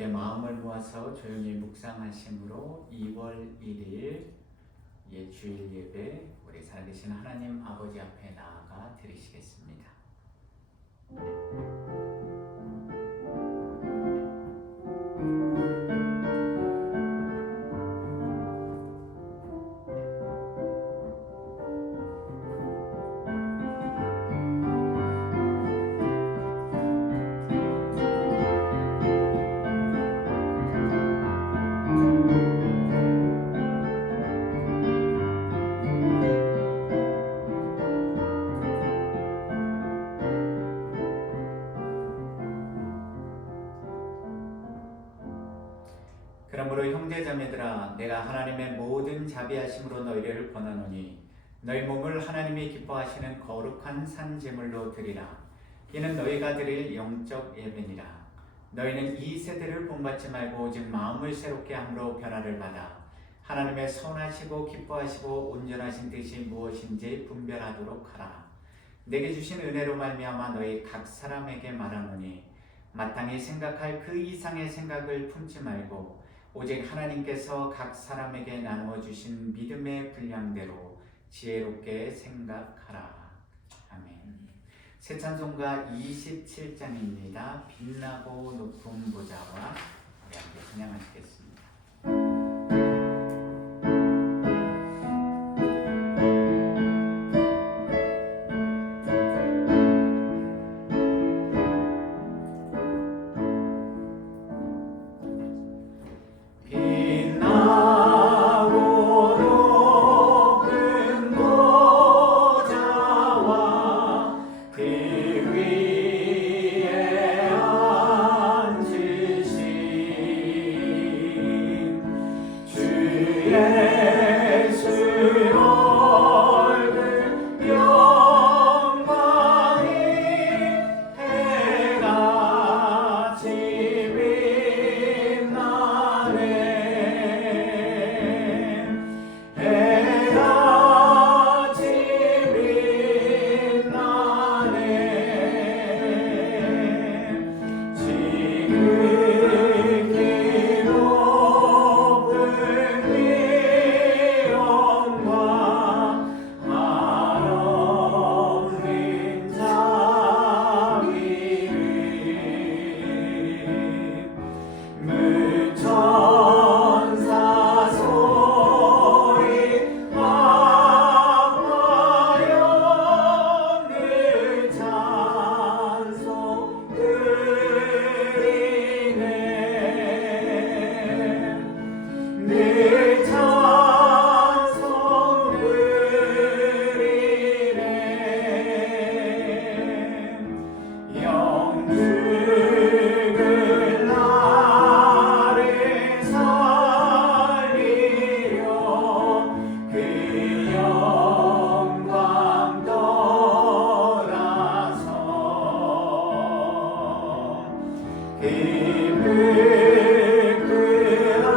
함께 마음을 모아서 조용히 묵상하심으로 2월 1일 주일 예배 우리 살아계신 하나님 아버지 앞에 나아가 드리시겠습니다. 그러므로 형제자매들아, 내가 하나님의 모든 자비하심으로 너희를 권하노니 너희 몸을 하나님이 기뻐하시는 거룩한 산 제물로 드리라. 이는 너희가 드릴 영적 예배니라. 너희는 이 세대를 본받지 말고 오직 마음을 새롭게 함으로 변화를 받아 하나님의 선하시고 기뻐하시고 온전하신 뜻이 무엇인지 분별하도록 하라. 내게 주신 은혜로 말미암아 너희 각 사람에게 말하노니 마땅히 생각할 그 이상의 생각을 품지 말고 오직 하나님께서 각 사람에게 나누어 주신 믿음의 분량대로 지혜롭게 생각하라. 아멘. 새 찬송가 27장입니다. 빛나고 높은 보좌와 우리 함께 찬양하시겠습니다. 힘을 끌어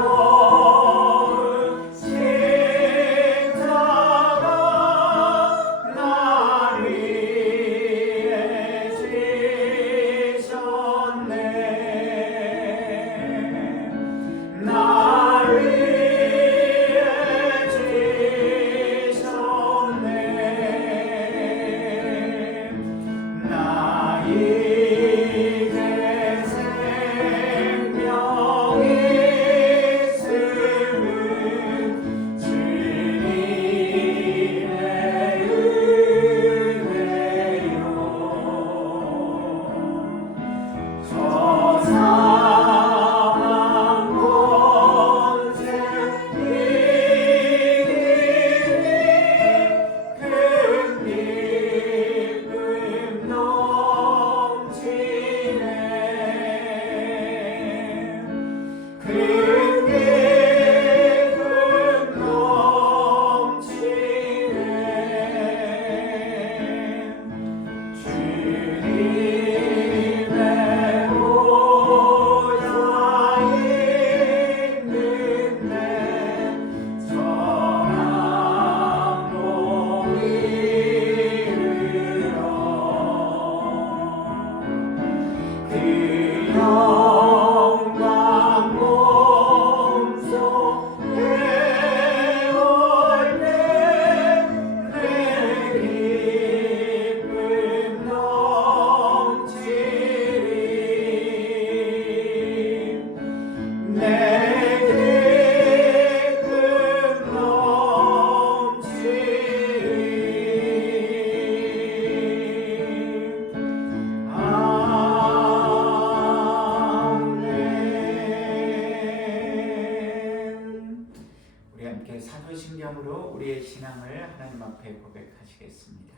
사도신경으로 우리의 신앙을 하나님 앞에 고백하시겠습니다.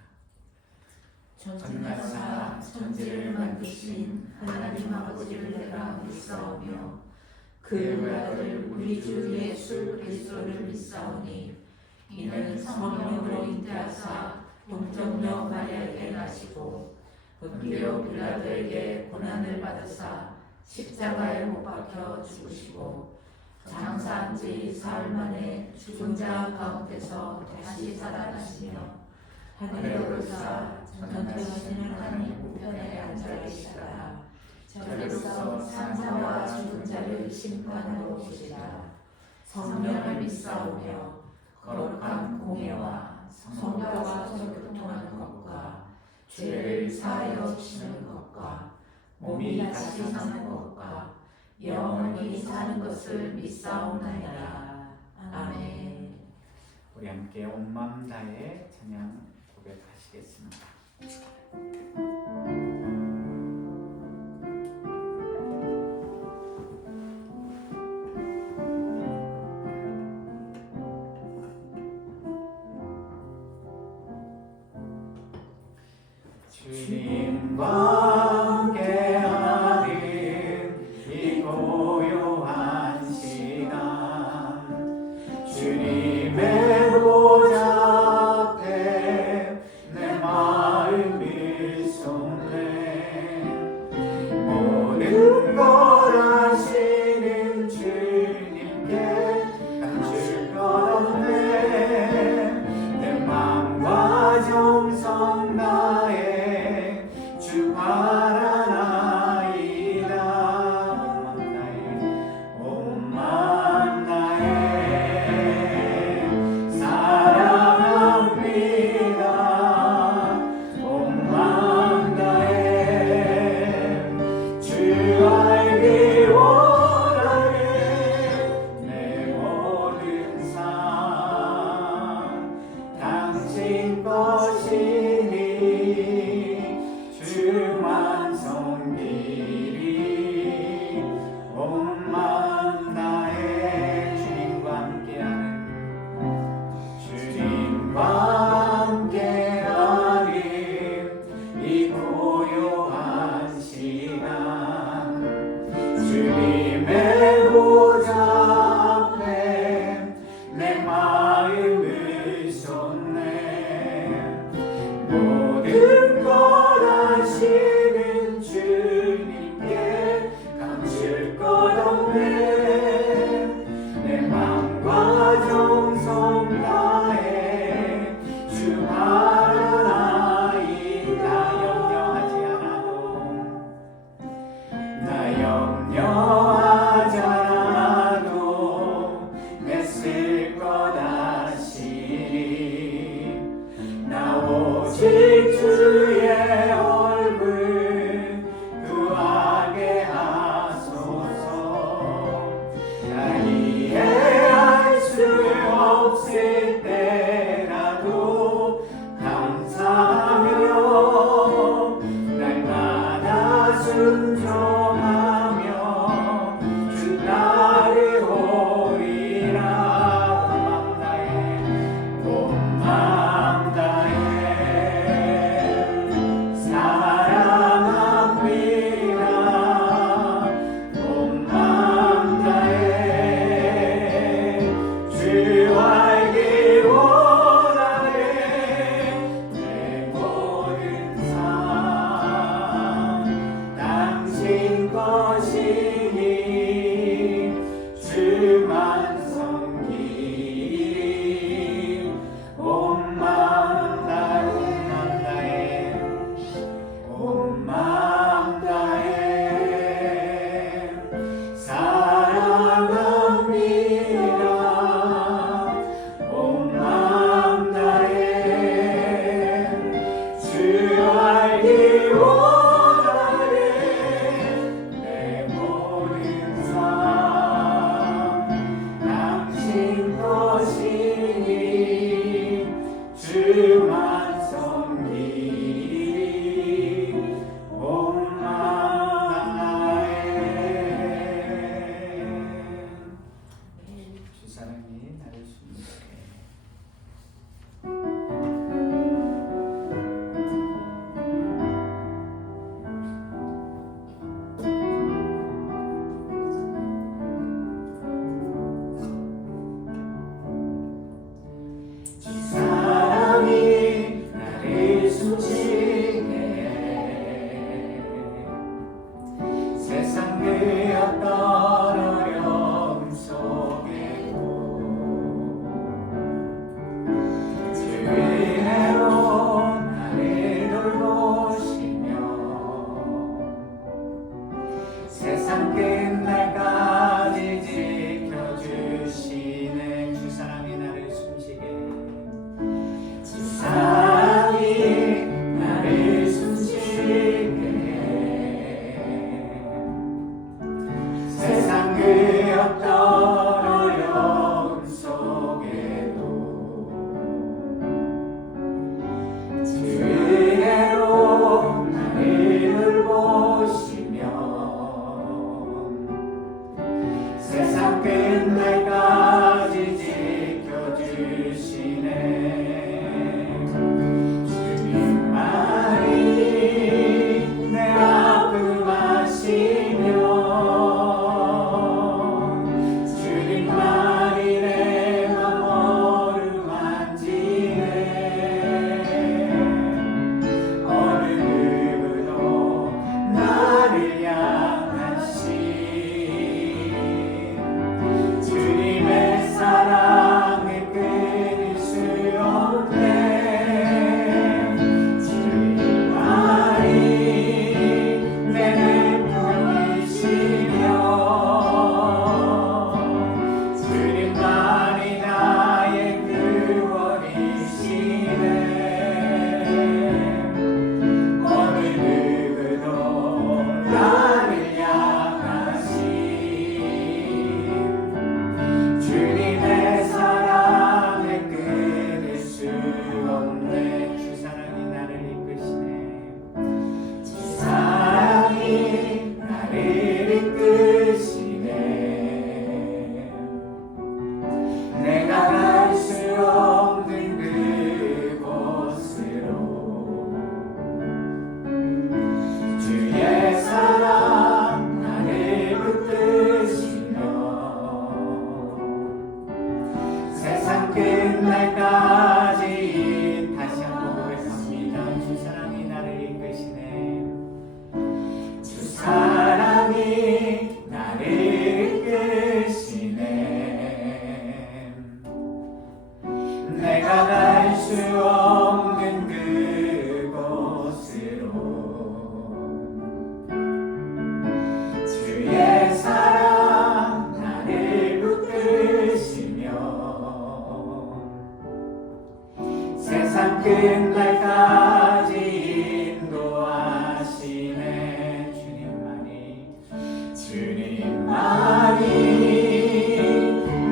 전능하사 천지를 만드신 하나님 아버지를 내가 믿사오며 그의 아들 우리 주 예수 그리스도를 믿사오니 이는 성령으로 잉태하사 동정녀 마리아에게 나시고 본디오 빌라도에게 고난을 받으사 십자가에 못 박혀 죽으시고 장사한 지 사흘 만에 죽은 자 가운데서 다시 살아나시며 하늘에 오르사 전능하시는 하나님 우편에 앉아 계시다가 저리로서 산자와 죽은 자를 심판하러 오시리라. 성령을 믿사오며 거룩한 공예와 성도와 서로 교통하는 것과 죄를 사하여 주시는 것과 몸이 다시 사는 것과 영원히 사는 것을 믿사옵나이다. 아멘. 우리 함께 온 마음 다해 찬양 고백하시겠습니다. 주님과 함께하는 이 고요한 시간 주님의 보좌 앞에 내 마음을 쏟네 모든 걸 아시는 주님께 감출 것 없네 내 마음과 정성 다해 주 바라나이다 온 마음 다해 사랑합니다 온 마음 다해 주 알기 원하네 내 모든 삶 당신 것이니 주만 섬기리 온 마음 다해 주님과 함께하는 이 고요한 시간 주님의 보좌 앞에 내 마음을 쏟네 모든 걸 아시는 주님께 감출 것 없네 내 맘과 정성 다해 주 바라나이다 염려하지 않아도 애쓸 것 아시니 나 오직 주의 얼굴 구하게 하소서 나 이해할 수 없을 때라도 감사하며 날마다 순종하며 주 따르오리라 온 마음 다해 사랑합니다 온 마음 다해 주 알기 원하네 내 모든 삶 당신 것이니 주만 섬기리 온 마음 다해 온 마음 다해 사랑합니다 온 마음 다해 주 알기 원하네 내 모든 삶 당신 것이니 주만 섬기리 온 마음 다해 주 사랑이 나를 숨기게 날까지 다시 한번 고백합니다. 주 사랑이 나를 이끄시네. 주 사랑이 나를 이끄시네. 내가 갈 수 없는 그곳으로 주의 사랑 나를 붙드시며 세상 끝날까지 인도하시네. 주님만이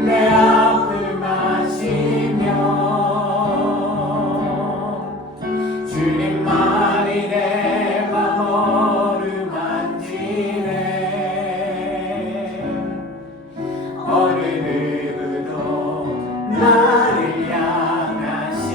내 앞을 마시며 주님만이 내 맘 어루만지네. 어느 누구도 나를 향하신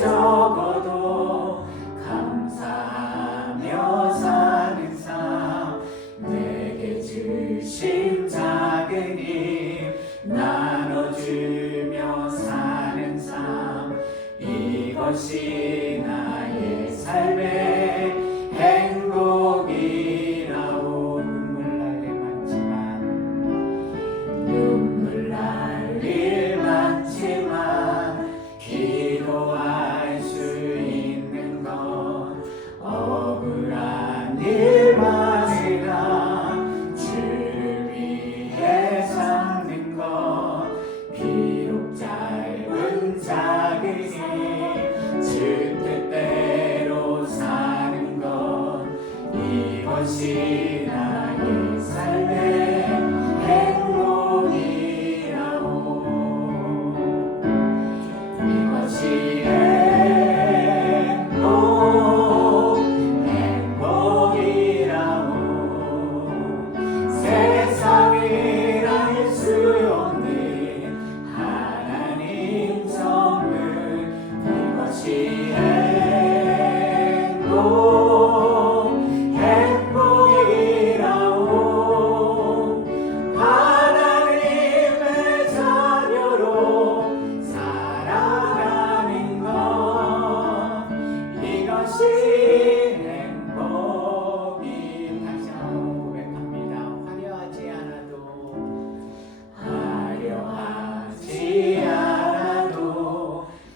적어도 감사하며 사는 삶 내게 주신 작은 힘 나눠주며 사는 삶 이것이 나의 삶의 행복이라오. 눈물 날 일 많지만 기도할 수 있는 건 억울한 일만이라 주를 위해 참는 건 비록 짧은 작은 힘주 뜻대로 사는 건 이것이 나의 삶의 행복이라오. 이것이 행복이라오. 세상을 알 수 없는 하나님 선물 이것이 행복이라오. 하나님의 자녀로 살아가는 것 이것이 행복이. 다시 한번 고백합니다. 화려하지 않아도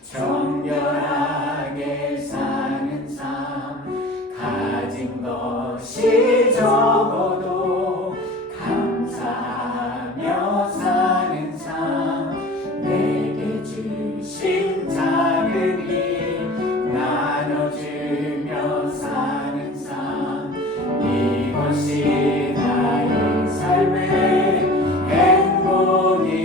정결하게 사는 삶 가진 것이 적어도 감사하며 사는 삶 내게 주신 작은 힘 나눠주며 사는 삶 이것이 나의 삶의 행복이라오.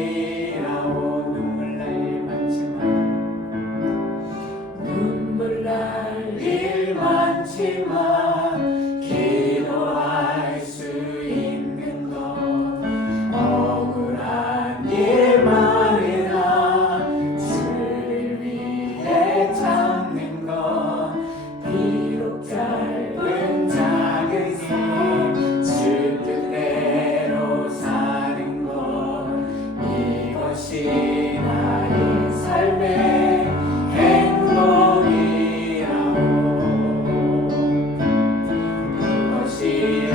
눈물 날 일 많지만 기도할 수 있는 건 억울한 일만이라 주를 위해 참는 건 비록 짧은 작은 힘주 뜻대로 사는 건 이것이 나의 삶의 행복이라오. 이것이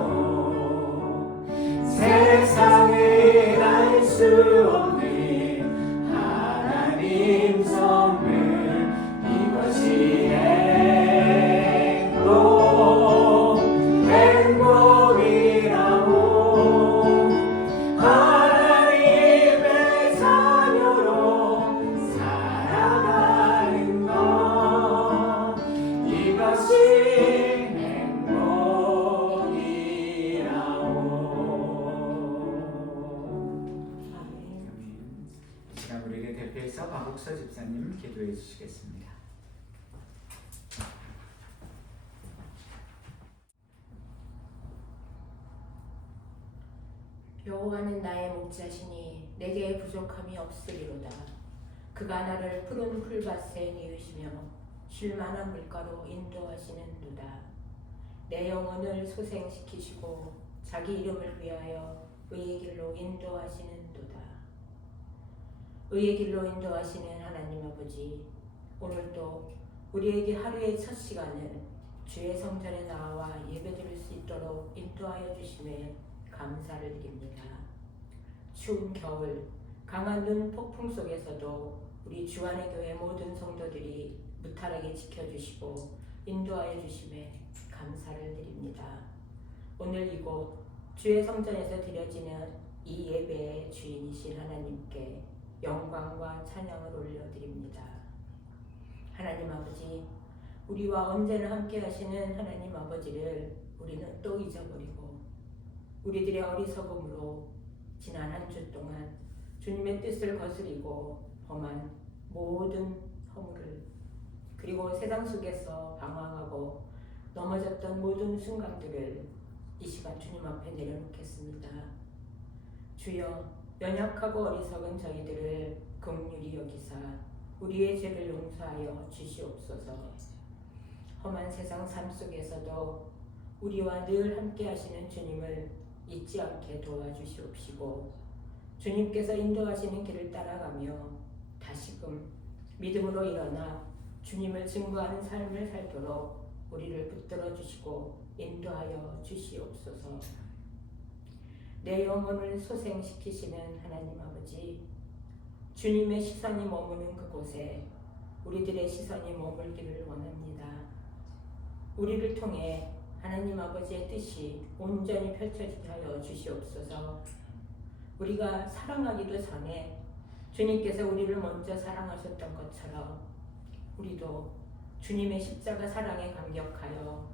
행복이라오. 세상을 알 수 없는 하나님 선물 이것이 행복이라오. 하나님의 자녀로 살아가는 것 이것이 행복이라오. 이 시간 우리에게 대표해서 박옥서 집사님 기도해 주시겠습니다. 여호와는 나의 목자시니 내게 부족함이 없으리로다. 그가 나를 푸른 풀밭에 이으시며 쉴만한 물가로 인도하시는도다. 내 영혼을 소생시키시고 자기 이름을 위하여 의의 길로 인도하시는도다. 의의 길로 인도하시는 하나님 아버지, 오늘도 우리에게 하루의 첫 시간을 주의 성전에 나와 예배드릴 수 있도록 인도하여 주심에 감사를 드립니다. 추운 겨울, 강한 눈 폭풍 속에서도 우리 주안의 교회 모든 성도들이 무탈하게 지켜주시고 인도하여 주심에 감사를 드립니다. 오늘 이곳 주의 성전에서 드려지는 이 예배의 주인이신 하나님께 영광과 찬양을 올려드립니다. 하나님 아버지, 우리와 언제나 함께 하시는 하나님 아버지를 우리는 또 잊어버리고 우리들의 어리석음으로 지난 한 주 동안 주님의 뜻을 거스리고 범한 모든 허물을, 그리고 세상 속에서 방황하고 넘어졌던 모든 순간들을 이 시간 주님 앞에 내려놓겠습니다. 주여, 연약하고 어리석은 저희들을 긍휼히 여기사 우리의 죄를 용서하여 주시옵소서. 험한 세상 삶 속에서도 우리와 늘 함께 하시는 주님을 잊지 않게 도와주시옵시고, 주님께서 인도하시는 길을 따라가며 다시금 믿음으로 일어나 주님을 증거하는 삶을 살도록 우리를 붙들어 주시고 인도하여 주시옵소서. 내 영혼을 소생시키시는 하나님 아버지, 주님의 시선이 머무는 그곳에 우리들의 시선이 머물기를 원합니다. 우리를 통해 하나님 아버지의 뜻이 온전히 펼쳐지게 하여 주시옵소서. 우리가 사랑하기도 전에 주님께서 우리를 먼저 사랑하셨던 것처럼 우리도 주님의 십자가 사랑에 감격하여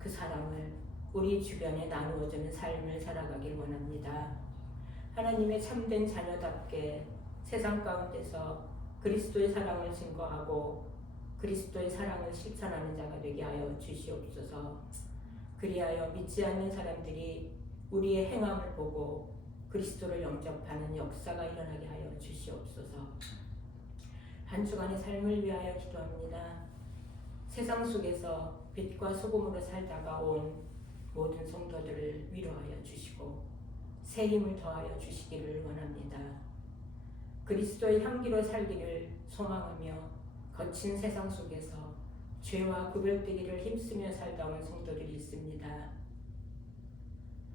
그 사랑을 우리 주변에 나누어주는 삶을 살아가길 원합니다. 하나님의 참된 자녀답게 세상 가운데서 그리스도의 사랑을 증거하고 그리스도의 사랑을 실천하는 자가 되게 하여 주시옵소서. 그리하여 믿지 않는 사람들이 우리의 행함을 보고 그리스도를 영접하는 역사가 일어나게 하여 주시옵소서. 한 주간의 삶을 위하여 기도합니다. 세상 속에서 빛과 소금으로 살다가 온 모든 성도들을 위로하여 주시고 새 힘을 더하여 주시기를 원합니다. 그리스도의 향기로 살기를 소망하며 거친 세상 속에서 죄와 구별되기를 힘쓰며 살다 온 성도들이 있습니다.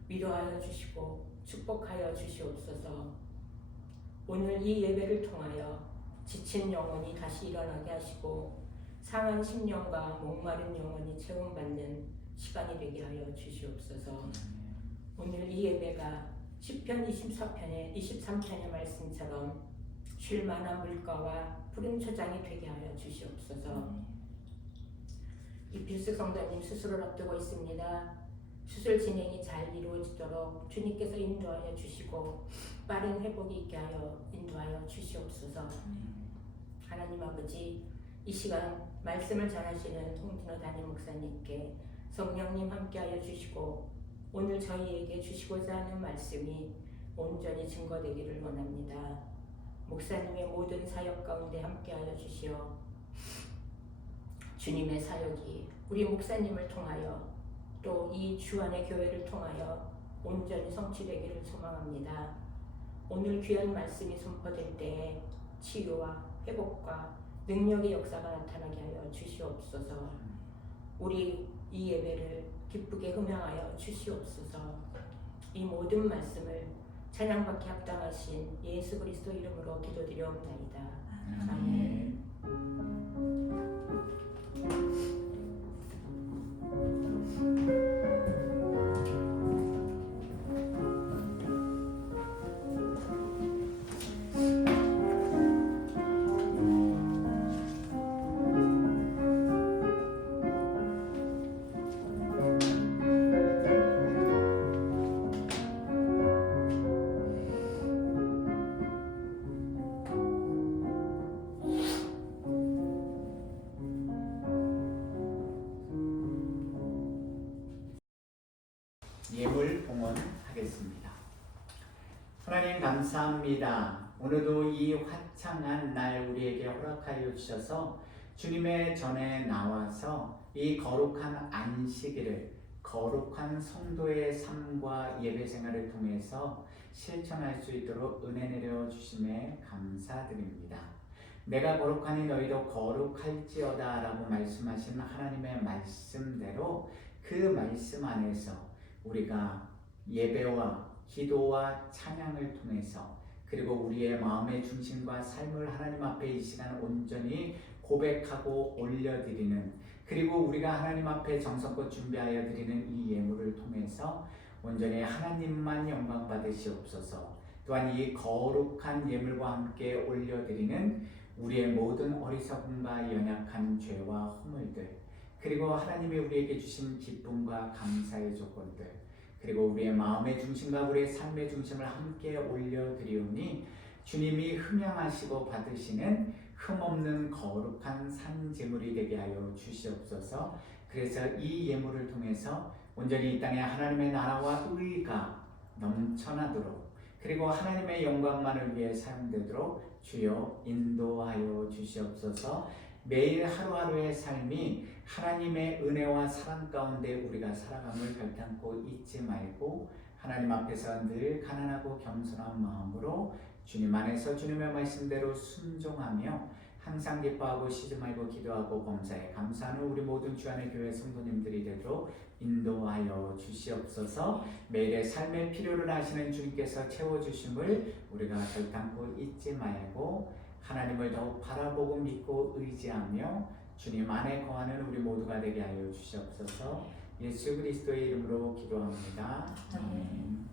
위로하여 주시고 축복하여 주시옵소서. 오늘 이 예배를 통하여 지친 영혼이 다시 일어나게 하시고 상한 심령과 목마른 영혼이 체험받는 시간이 되게 하여 주시옵소서. 오늘 이 예배가 시편 23편의 말씀처럼 쉴 만한 물가와 푸른 초장이 되게 하여 주시옵소서. 이필수 성도님 수술을 앞두고 있습니다. 수술 진행이 잘 이루어지도록 주님께서 인도하여 주시고 빠른 회복이 있게 하여 인도하여 주시옵소서. 하나님 아버지, 이 시간 말씀을 전하시는 홍진호 담임 목사님께 성령님 함께하여 주시고 오늘 저희에게 주시고자 하는 말씀이 온전히 증거되기를 원합니다. 목사님의 모든 사역 가운데 함께하여 주시어 주님의 사역이 우리 목사님을 통하여 또 이 주안의 교회를 통하여 온전히 성취되기를 소망합니다. 오늘 귀한 말씀이 선포될 때에 치유와 회복과 능력의 역사가 나타나게 하여 주시옵소서. 우리 이 예배를 기쁘게 흠양하여 주시옵소서. 이 모든 말씀을 찬양받기 합당하신 예수 그리스도 이름으로 기도드려옵나이다. 아멘. 예물 봉헌하겠습니다. 하나님 감사합니다. 오늘도 이 화창한 날 우리에게 허락하여 주셔서 주님의 전에 나와서 이 거룩한 안식일을 거룩한 성도의 삶과 예배 생활을 통해서 실천할 수 있도록 은혜 내려 주심에 감사드립니다. 내가 거룩하니 너희도 거룩할지어다 라고 말씀하신 하나님의 말씀대로 그 말씀 안에서 우리가 예배와 기도와 찬양을 통해서 그리고 우리의 마음의 중심과 삶을 하나님 앞에 이 시간 온전히 고백하고 올려드리는, 그리고 우리가 하나님 앞에 정성껏 준비하여 드리는 이 예물을 통해서 온전히 하나님만 영광 받으시옵소서. 또한 이 거룩한 예물과 함께 올려드리는 우리의 모든 어리석음과 연약한 죄와 허물들, 그리고 하나님이 우리에게 주신 기쁨과 감사의 조건들, 그리고 우리의 마음의 중심과 우리의 삶의 중심을 함께 올려드리오니 주님이 흠양하시고 받으시는 흠없는 거룩한 산제물이 되게 하여 주시옵소서. 그래서 이 예물을 통해서 온전히 이 땅에 하나님의 나라와 의가 넘쳐나도록, 그리고 하나님의 영광만을 위해 사용되도록 주여 인도하여 주시옵소서. 매일 하루하루의 삶이 하나님의 은혜와 사랑 가운데 우리가 살아감을 결단코 잊지 말고 하나님 앞에서 늘 가난하고 겸손한 마음으로 주님 안에서 주님의 말씀대로 순종하며 항상 기뻐하고 쉬지 말고 기도하고 범사에 감사하는 우리 모든 주안의 교회 성도님들이 되도록 인도하여 주시옵소서. 매일의 삶의 필요를 아시는 주님께서 채워주심을 우리가 결단코 잊지 말고 하나님을 더욱 바라보고 믿고 의지하며 주님 안에 거하는 우리 모두가 되게 하여 주시옵소서. 예수 그리스도의 이름으로 기도합니다. 아멘.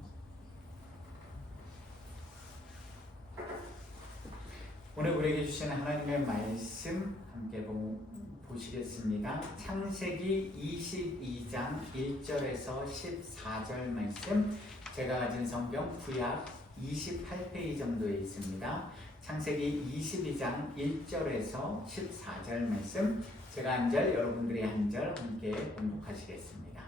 오늘 우리에게 주신 하나님의 말씀 함께 보시겠습니다. 창세기 22장 1절에서 14절 말씀, 제가 가진 성경 구약 28페이지 정도에 있습니다. 창세기 22장 1절에서 14절 말씀, 제가 한 절, 여러분들이 한 절 함께 공독하시겠습니다.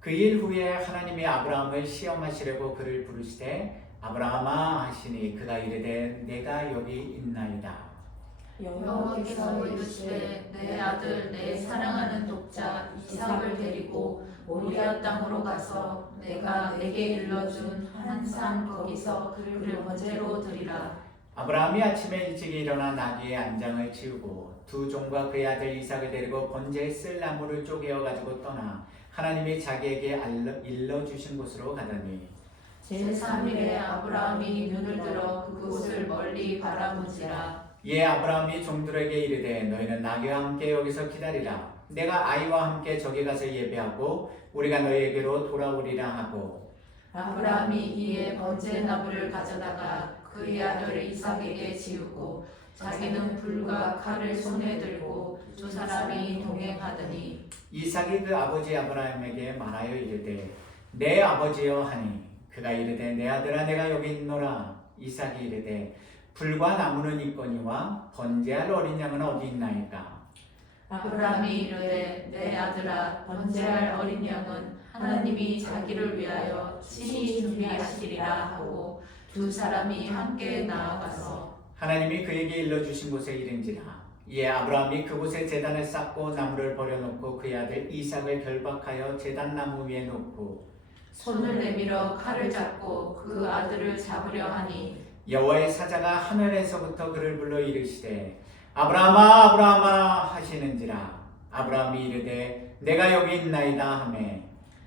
그 일 후에 하나님이 아브라함을 시험하시려고 그를 부르시되 아브라함아 하시니 그가 이르되 내가 여기 있나이다. 여호와께서 이르시되 내 아들 내 사랑하는 독자 이삭을 데리고 모리아 땅으로 가서 내가 내게 일러준 한 산 거기서 그를 번제로 드리라. 아브라함이 아침에 일찍 일어나 나귀의 안장을 치우고 두 종과 그의 아들 이삭을 데리고 번제에 쓸 나무를 쪼개어 가지고 떠나 하나님이 자기에게 일러주신 곳으로 가더니 제3일에 아브라함이 눈을 들어 그곳을 멀리 바라보지라. 이에 아브라함이 종들에게 이르되 너희는 나귀와 함께 여기서 기다리라. 내가 아이와 함께 저기 가서 예배하고 우리가 너희에게로 돌아오리라 하고 아브라함이 이에 번제나무를 가져다가 그의 아들 이삭에게 지우고 자기는 불과 칼을 손에 들고 두 사람이 동행하더니 이삭이 그 아버지 아브라함에게 말하여 이르되 내 아버지여 하니 그가 이르되 내 아들아 내가 여기 있노라. 이삭이 이르되 불과 나무는 있거니와 번제할 어린 양은 어디 있나이까. 아브라함이 이르되 내 아들아 번제할 어린 양은 하나님이 자기를 위하여 친히 준비하시리라 하고 두 사람이 함께 나아가서 하나님이 그에게 일러주신 곳에 이른지라. 이에 아브라함이 그곳에 제단을 쌓고 나무를 버려놓고 그의 아들 이삭을 결박하여 제단 나무 위에 놓고 손을 내밀어 칼을 잡고 그 아들을 잡으려 하니 여호와의 사자가 하늘에서부터 그를 불러 이르시되 아브라함아 아브라함아 하시는지라. 아브라함이 이르되 내가 여기 있나이다 하매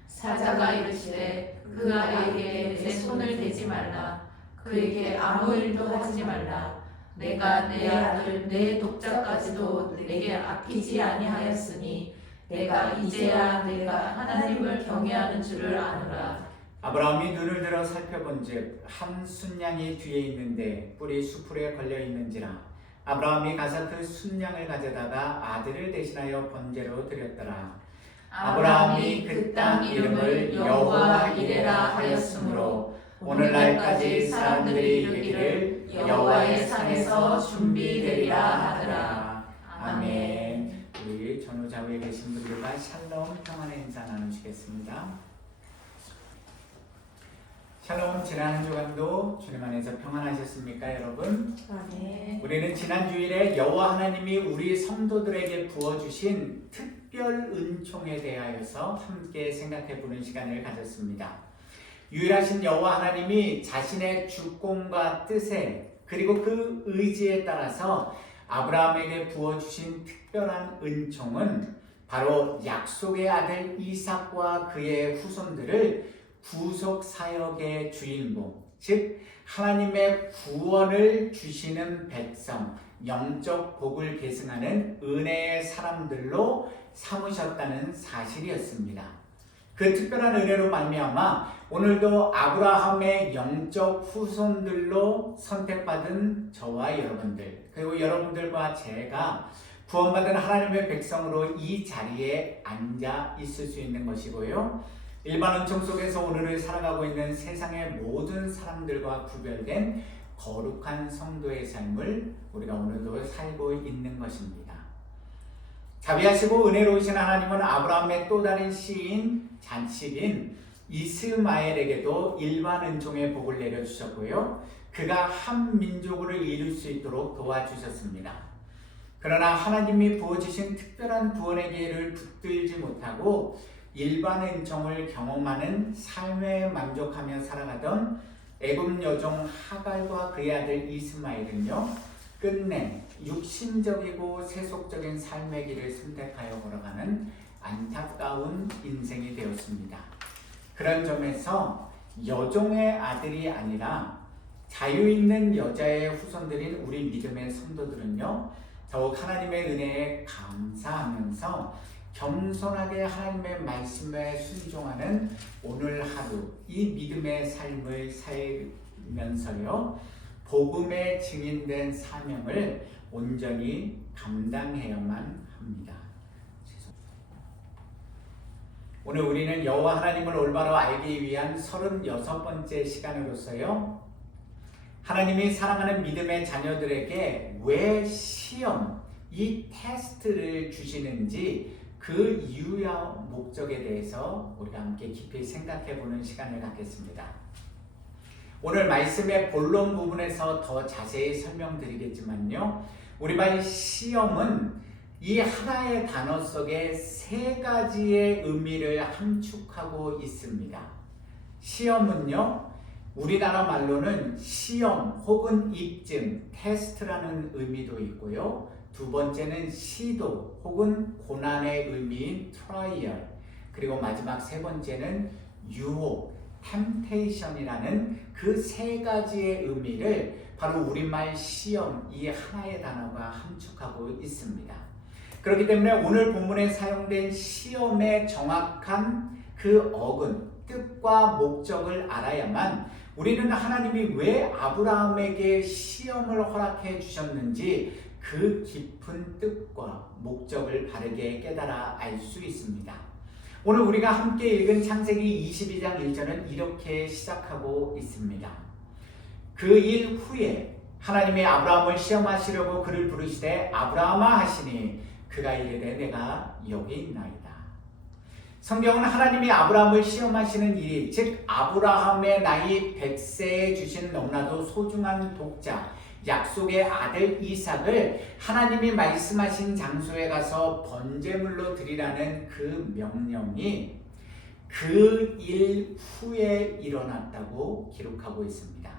사자가 이르시되 그 아이에게 내 손을 대지 말라. 그에게 아무 일도 하지 말라. 내가 내 아들 내 독자까지도 내게 아끼지 아니하였으니 내가 이제야 내가 하나님을 경외하는 줄을 아노라. 아브라함이 눈을 들어 살펴본즉 한 순양이 뒤에 있는데 뿔이 수풀에 걸려 있는지라. 아브라함이 가서 그 순양을 가져다가 아들을 대신하여 번제로 드렸더라. 아브라함이 그 땅 이름을 여호와 이레라 하였으므로 오늘날까지 사람들이 이르기를 여호와의 산에서 준비되리라 하더라. 아멘. 우리 전후좌우에 계신 분들과 샬롬 평안의 인사 나누시겠습니다. 샬롬. 지난 한 주간도 주님 안에서 평안하셨습니까 여러분? 아멘. 우리는 지난 주일에 여호와 하나님이 우리 성도들에게 부어주신 특별 은총에 대하여서 함께 생각해보는 시간을 가졌습니다. 유일하신 여호와 하나님이 자신의 주권과 뜻에 그리고 그 의지에 따라서 아브라함에게 부어주신 특별한 은총은 바로 약속의 아들 이삭과 그의 후손들을 구속 사역의 주인공, 즉 하나님의 구원을 주시는 백성, 영적 복을 계승하는 은혜의 사람들로 삼으셨다는 사실이었습니다. 그 특별한 은혜로 말미암아 오늘도 아브라함의 영적 후손들로 선택받은 저와 여러분들, 그리고 여러분들과 제가 구원받은 하나님의 백성으로 이 자리에 앉아 있을 수 있는 것이고요. 일반 은총 속에서 오늘을 살아가고 있는 세상의 모든 사람들과 구별된 거룩한 성도의 삶을 우리가 오늘도 살고 있는 것입니다. 자비하시고 은혜로우신 하나님은 아브라함의 또 다른 시인, 잔치인 이스마엘에게도 일반 은총의 복을 내려주셨고요. 그가 한 민족을 이룰 수 있도록 도와주셨습니다. 그러나 하나님이 부어주신 특별한 구원의 기회를 붙들지 못하고 일반 은총을 경험하는 삶에 만족하며 살아가던 애굽 여종 하갈과 그의 아들 이스마엘은요, 끝내 육신적이고 세속적인 삶의 길을 선택하여 걸어가는 안타까운 인생이 되었습니다. 그런 점에서 여종의 아들이 아니라 자유 있는 여자의 후손들인 우리 믿음의 성도들은요, 더욱 하나님의 은혜에 감사하면서 겸손하게 하나님의 말씀에 순종하는 오늘 하루 이 믿음의 삶을 살면서요, 복음에 증인된 사명을 온전히 감당해야만 합니다. 오늘 우리는 여호와 하나님을 올바로 알기 위한 36번째 시간으로서요, 하나님이 사랑하는 믿음의 자녀들에게 왜 시험, 이 테스트를 주시는지 그 이유와 목적에 대해서 우리가 함께 깊이 생각해보는 시간을 갖겠습니다. 오늘 말씀의 본론 부분에서 더 자세히 설명드리겠지만요, 우리말 시험은 이 하나의 단어 속에 세 가지의 의미를 함축하고 있습니다. 시험은요, 우리나라 말로는 시험 혹은 입증, 테스트라는 의미도 있고요. 두 번째는 시도 혹은 고난의 의미인 트라이얼, 그리고 마지막 세 번째는 유혹, 템테이션이라는 그 세 가지의 의미를 바로 우리말 시험, 이 하나의 단어가 함축하고 있습니다. 그렇기 때문에 오늘 본문에 사용된 시험의 정확한 그 어근, 뜻과 목적을 알아야만 우리는 하나님이 왜 아브라함에게 시험을 허락해 주셨는지 그 깊은 뜻과 목적을 바르게 깨달아 알 수 있습니다. 오늘 우리가 함께 읽은 창세기 22장 1절은 이렇게 시작하고 있습니다. 그 일 후에 하나님이 아브라함을 시험하시려고 그를 부르시되 아브라함아 하시니 그가 이르되 내가 여기 있나이다. 성경은 하나님이 아브라함을 시험하시는 일이, 즉 아브라함의 나이 100세에 주신 너무나도 소중한 독자, 약속의 아들 이삭을 하나님이 말씀하신 장소에 가서 번제물로 드리라는 그 명령이 그 일 후에 일어났다고 기록하고 있습니다.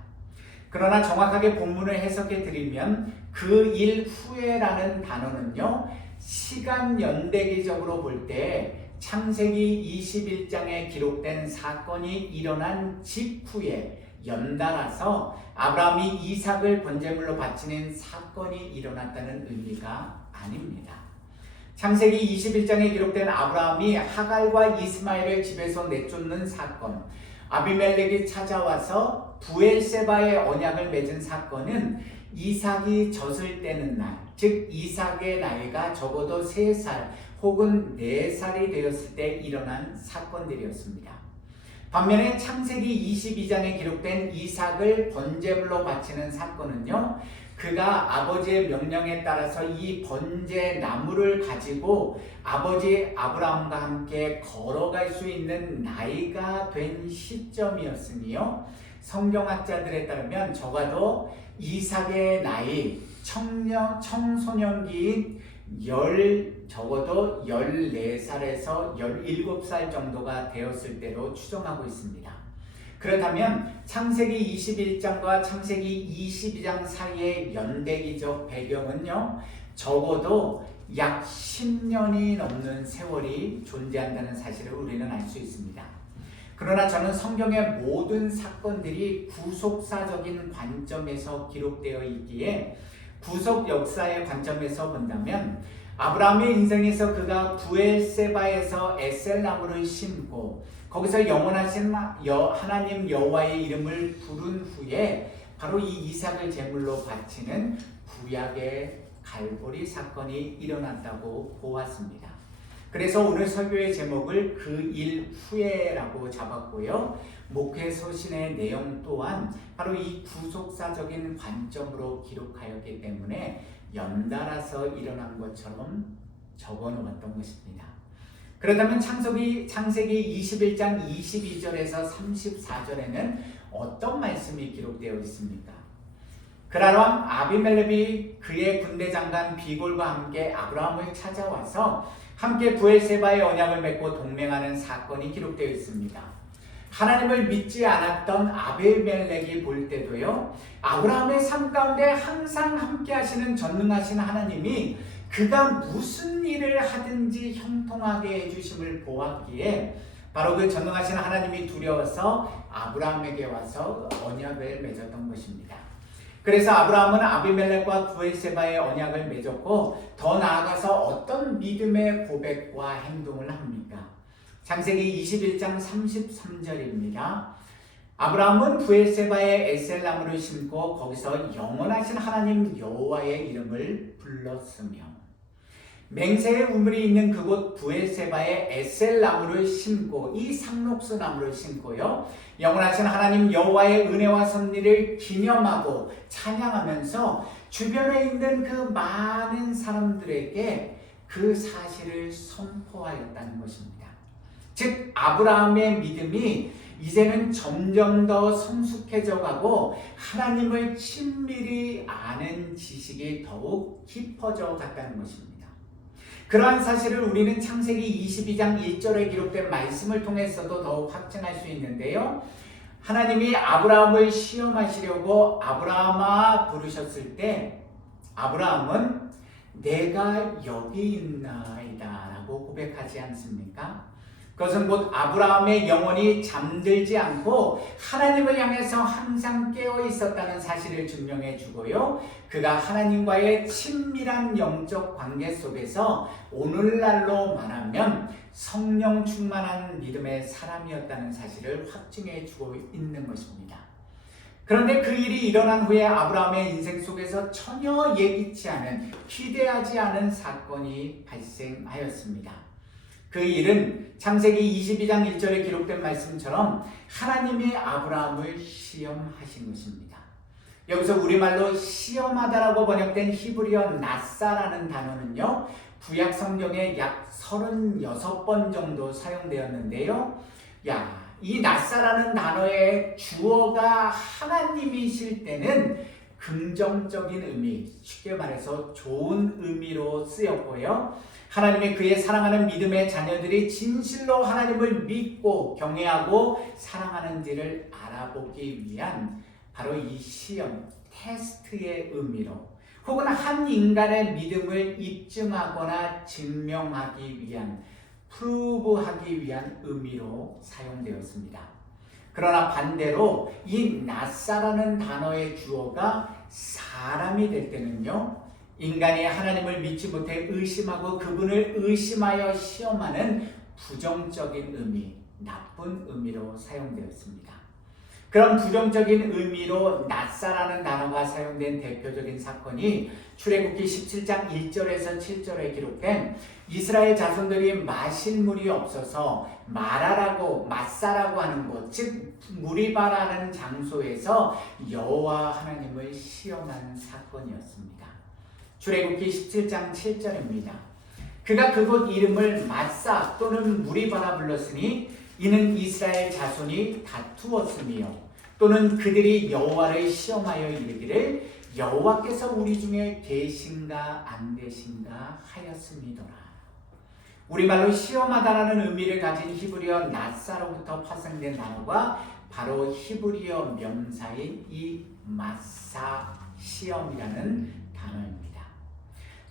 그러나 정확하게 본문을 해석해 드리면 그 일 후에라는 단어는요, 시간 연대기적으로 볼 때 창세기 21장에 기록된 사건이 일어난 직후에 연달아서 아브라함이 이삭을 번제물로 바치는 사건이 일어났다는 의미가 아닙니다. 창세기 21장에 기록된 아브라함이 하갈과 이스마엘을 집에서 내쫓는 사건, 아비멜렉이 찾아와서 부엘세바의 언약을 맺은 사건은 이삭이 젖을 떼는 날, 즉 이삭의 나이가 적어도 3살 혹은 4살이 되었을 때 일어난 사건들이었습니다. 반면에 창세기 22장에 기록된 이삭을 번제물로 바치는 사건은요, 그가 아버지의 명령에 따라서 이 번제 나무를 가지고 아버지 아브라함과 함께 걸어갈 수 있는 나이가 된 시점이었으며, 성경학자들에 따르면 적어도 이삭의 나이 청소년기인 적어도 14살에서 17살 정도가 되었을 때로 추정하고 있습니다. 그렇다면 창세기 21장과 창세기 22장 사이의 연대기적 배경은요, 적어도 약 10년이 넘는 세월이 존재한다는 사실을 우리는 알 수 있습니다. 그러나 저는 성경의 모든 사건들이 구속사적인 관점에서 기록되어 있기에 구속 역사의 관점에서 본다면 아브라함의 인생에서 그가 부엘세바에서 에셀나무를 심고 거기서 영원하신 하나님 여호와의 이름을 부른 후에 바로 이 이삭을 제물로 바치는 구약의 갈보리 사건이 일어났다고 보았습니다. 그래서 오늘 설교의 제목을 그 일 후에라고 잡았고요. 목회 서신의 내용 또한 바로 이 구속사적인 관점으로 기록하였기 때문에 연달아서 일어난 것처럼 적어 놓았던 것입니다. 그렇다면 창세기 21장 22절에서 34절에는 어떤 말씀이 기록되어 있습니까? 그랄왕 아비멜렉이 그의 군대 장관 비골과 함께 아브라함을 찾아와서 함께 브엘세바의 언약을 맺고 동맹하는 사건이 기록되어 있습니다. 하나님을 믿지 않았던 아비멜렉이 볼 때도요, 아브라함의 삶 가운데 항상 함께 하시는 전능하신 하나님이 그가 무슨 일을 하든지 형통하게 해주심을 보았기에 바로 그 전능하신 하나님이 두려워서 아브라함에게 와서 언약을 맺었던 것입니다. 그래서 아브라함은 아비멜렉과 브엘세바의 언약을 맺었고 더 나아가서 어떤 믿음의 고백과 행동을 합니까? 창세기 21장 33절입니다. 아브라함은 브엘세바에 에셀나무를 심고 거기서 영원하신 하나님 여호와의 이름을 불렀으며 맹세의 우물이 있는 그곳 브엘세바에 에셀나무를 심고 이 상록수 나무를 심고요, 영원하신 하나님 여호와의 은혜와 섭리를 기념하고 찬양하면서 주변에 있는 그 많은 사람들에게 그 사실을 선포하였다는 것입니다. 즉 아브라함의 믿음이 이제는 점점 더 성숙해져 가고 하나님을 친밀히 아는 지식이 더욱 깊어져 갔다는 것입니다. 그러한 사실을 우리는 창세기 22장 1절에 기록된 말씀을 통해서도 더욱 확증할 수 있는데요. 하나님이 아브라함을 시험하시려고 아브라함아 부르셨을 때 아브라함은 내가 여기 있나이다 라고 고백하지 않습니까? 그것은 곧 아브라함의 영혼이 잠들지 않고 하나님을 향해서 항상 깨어 있었다는 사실을 증명해 주고요, 그가 하나님과의 친밀한 영적 관계 속에서 오늘날로 말하면 성령 충만한 믿음의 사람이었다는 사실을 확증해 주고 있는 것입니다. 그런데 그 일이 일어난 후에 아브라함의 인생 속에서 전혀 예기치 않은, 기대하지 않은 사건이 발생하였습니다. 그 일은 창세기 22장 1절에 기록된 말씀처럼 하나님이 아브라함을 시험하신 것입니다. 여기서 우리말로 시험하다라고 번역된 히브리어 나사라는 단어는요, 구약 성경에 약 36번 정도 사용되었는데요. 이 나사라는 단어의 주어가 하나님이실 때는 긍정적인 의미, 쉽게 말해서 좋은 의미로 쓰였고요, 하나님의 그의 사랑하는 믿음의 자녀들이 진실로 하나님을 믿고 경외하고 사랑하는지를 알아보기 위한 바로 이 시험, 테스트의 의미로, 혹은 한 인간의 믿음을 입증하거나 증명하기 위한, 프루브하기 위한 의미로 사용되었습니다. 그러나 반대로 이 나사라는 단어의 주어가 사람이 될 때는요, 인간이 하나님을 믿지 못해 의심하고 그분을 의심하여 시험하는 부정적인 의미, 나쁜 의미로 사용되었습니다. 그런 부정적인 의미로 나사라는 단어가 사용된 대표적인 사건이 출애굽기 17장 1절에서 7절에 기록된 이스라엘 자손들이 마실 물이 없어서 마사라고 하는 곳, 즉 무리바라는 장소에서 여호와 하나님을 시험한 사건이었습니다. 출애굽기 17장 7절입니다. 그가 그곳 이름을 마사 또는 무리바라 불렀으니 이는 이스라엘 자손이 다투었으며 또는 그들이 여호와를 시험하여 이르기를 여호와께서 우리 중에 계신가 안 계신가 하였음이더라. 우리말로 시험하다라는 의미를 가진 히브리어 나사로부터 파생된 단어가 바로 히브리어 명사인 이 마사 시험이라는 단어입니다.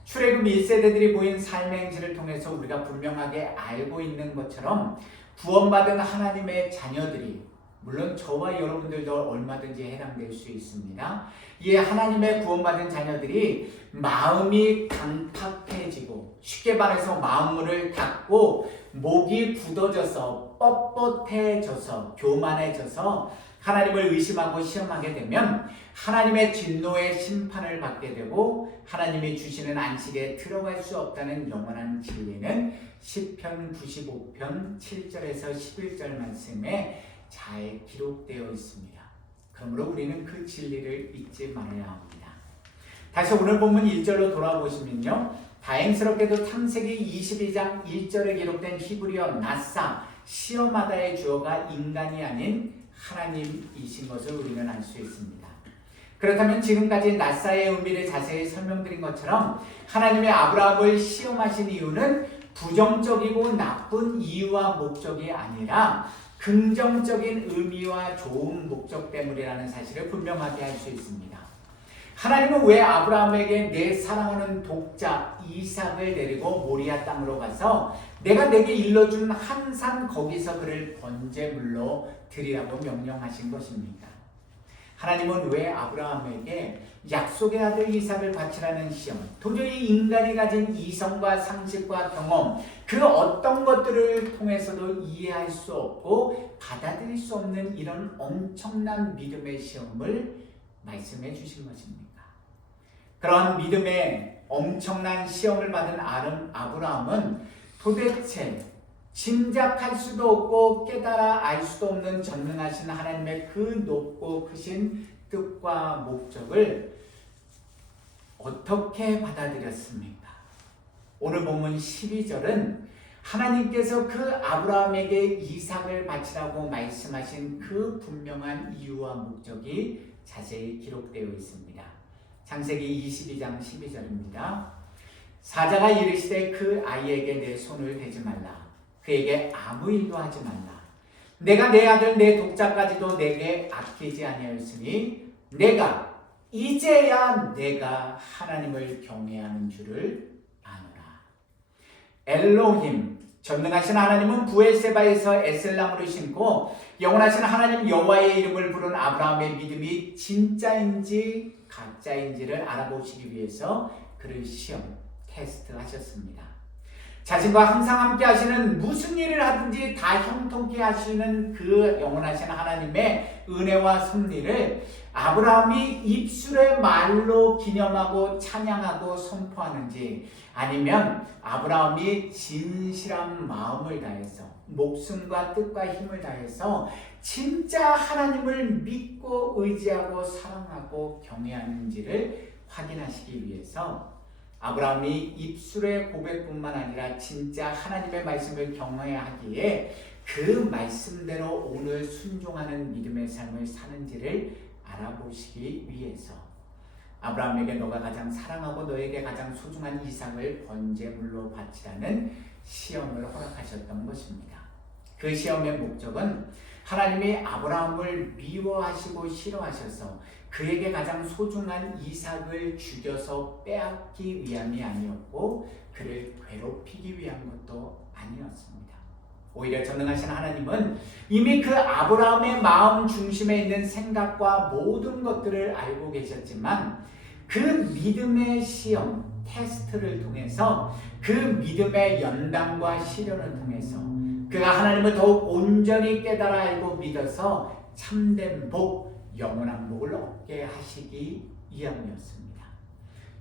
출애굽 1세대들이 보인 삶의 행실을 통해서 우리가 분명하게 알고 있는 것처럼 구원받은 하나님의 자녀들이, 물론 저와 여러분들도 얼마든지 해당될 수 있습니다. 이 하나님의 구원받은 자녀들이 마음이 강팍해지고, 쉽게 말해서 마음을 닫고 목이 굳어져서 뻣뻣해져서 교만해져서 하나님을 의심하고 시험하게 되면 하나님의 진노의 심판을 받게 되고 하나님이 주시는 안식에 들어갈 수 없다는 영원한 진리는 시편 95편 7절에서 11절 말씀에 잘 기록되어 있습니다. 그러므로 우리는 그 진리를 잊지 말아야 합니다. 다시 오늘 본문 1절로 돌아보시면요, 다행스럽게도 창세기 22장 1절에 기록된 히브리어 나사, 시험하다의 주어가 인간이 아닌 하나님이신 것을 우리는 알 수 있습니다. 그렇다면 지금까지 나사의 의미를 자세히 설명드린 것처럼 하나님의 아브라함을 시험하신 이유는 부정적이고 나쁜 이유와 목적이 아니라 긍정적인 의미와 좋은 목적 때문이라는 사실을 분명하게 할 수 있습니다. 하나님은 왜 아브라함에게 내 사랑하는 독자 이삭을 데리고 모리아 땅으로 가서 내가 내게 일러준 한 산 거기서 그를 번제물로 드리라고 명령하신 것입니까? 하나님은 왜 아브라함에게 약속의 아들 이삭을 바치라는 시험, 도저히 인간이 가진 이성과 상식과 경험, 그 어떤 것들을 통해서도 이해할 수 없고 받아들일 수 없는 이런 엄청난 믿음의 시험을 말씀해 주신 것입니까? 그런 믿음의 엄청난 시험을 받은 아브라함은 도대체 짐작할 수도 없고 깨달아 알 수도 없는 전능하신 하나님의 그 높고 크신 뜻과 목적을 어떻게 받아들였습니까? 오늘 본문 12절은 하나님께서 그 아브라함에게 이삭을 바치라고 말씀하신 그 분명한 이유와 목적이 자세히 기록되어 있습니다. 창세기 22장 12절입니다. 사자가 이르시되 그 아이에게 내 손을 대지 말라. 그에게 아무 일도 하지 말라. 내가 내 아들 내 독자까지도 내게 아끼지 아니하였으니 내가 이제야 내가 하나님을 경외하는 줄을 아노라. 엘로힘, 전능하신 하나님은 부엘세바에서 에셀나무를 심고 영원하신 하나님 여호와의 이름을 부른 아브라함의 믿음이 진짜인지 가짜인지를 알아보시기 위해서 그를 시험, 테스트하셨습니다. 자신과 항상 함께 하시는 무슨 일을 하든지 다 형통케 하시는 그 영원하신 하나님의 은혜와 섭리를 아브라함이 입술의 말로 기념하고 찬양하고 선포하는지, 아니면 아브라함이 진실한 마음을 다해서 목숨과 뜻과 힘을 다해서 진짜 하나님을 믿고 의지하고 사랑하고 경외하는지를 확인하시기 위해서 아브라함이 입술의 고백뿐만 아니라 진짜 하나님의 말씀을 경외하기에 그 말씀대로 오늘 순종하는 믿음의 삶을 사는지를 알아보시기 위해서 아브라함에게 너가 가장 사랑하고 너에게 가장 소중한 이삭을 번제물로 바치라는 시험을 허락하셨던 것입니다. 그 시험의 목적은 하나님이 아브라함을 미워하시고 싫어하셔서 그에게 가장 소중한 이삭을 죽여서 빼앗기 위함이 아니었고 그를 괴롭히기 위한 것도 아니었습니다. 오히려 전능하신 하나님은 이미 그 아브라함의 마음 중심에 있는 생각과 모든 것들을 알고 계셨지만 그 믿음의 시험, 테스트를 통해서 그 믿음의 연단과 시련을 통해서 그가 하나님을 더욱 온전히 깨달아 알고 믿어서 참된 복, 영원한 복을 얻게 하시기 위함이었습니다.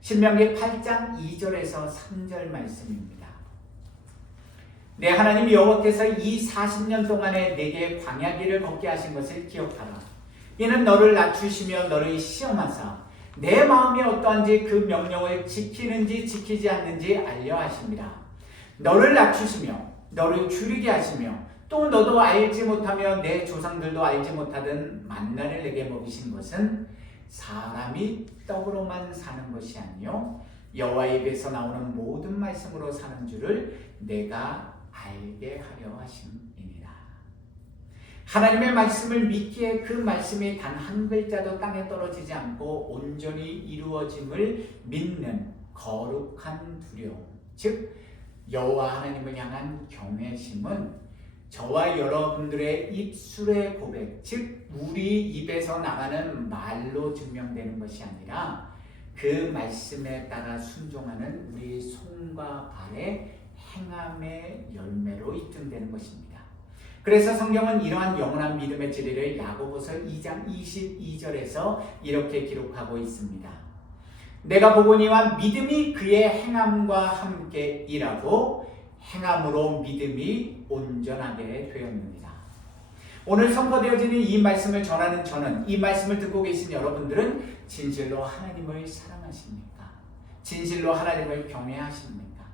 신명기 8장 2절에서 3절 말씀입니다. 내 하나님 여호와께서 이 40년 동안에 내게 광야길을 걷게 하신 것을 기억하라. 이는 너를 낮추시며 너를 시험하사 내 마음이 어떠한지 그 명령을 지키는지 지키지 않는지 알려 하십니다. 너를 낮추시며 너를 줄이게 하시며 또 너도 알지 못하며 내 조상들도 알지 못하던 만나를 내게 먹이신 것은 사람이 떡으로만 사는 것이 아니요 여호와의 입에서 나오는 모든 말씀으로 사는 줄을 내가 알게 하려 하심이니라. 하나님의 말씀을 믿기에 그 말씀이 단 한 글자도 땅에 떨어지지 않고 온전히 이루어짐을 믿는 거룩한 두려움, 즉 여호와 하나님을 향한 경외심은 저와 여러분들의 입술의 고백, 즉 우리 입에서 나가는 말로 증명되는 것이 아니라 그 말씀에 따라 순종하는 우리 손과 발의 행함의 열매로 입증되는 것입니다. 그래서 성경은 이러한 영원한 믿음의 진리를 야고보서 2장 22절에서 이렇게 기록하고 있습니다. 내가 보거니와 믿음이 그의 행함과 함께 일하고 행함으로 믿음이 온전하게 되었느니라. 오늘 선포되어지는 이 말씀을 전하는 저는, 이 말씀을 듣고 계신 여러분들은 진실로 하나님을 사랑하십니까? 진실로 하나님을 경외하십니까?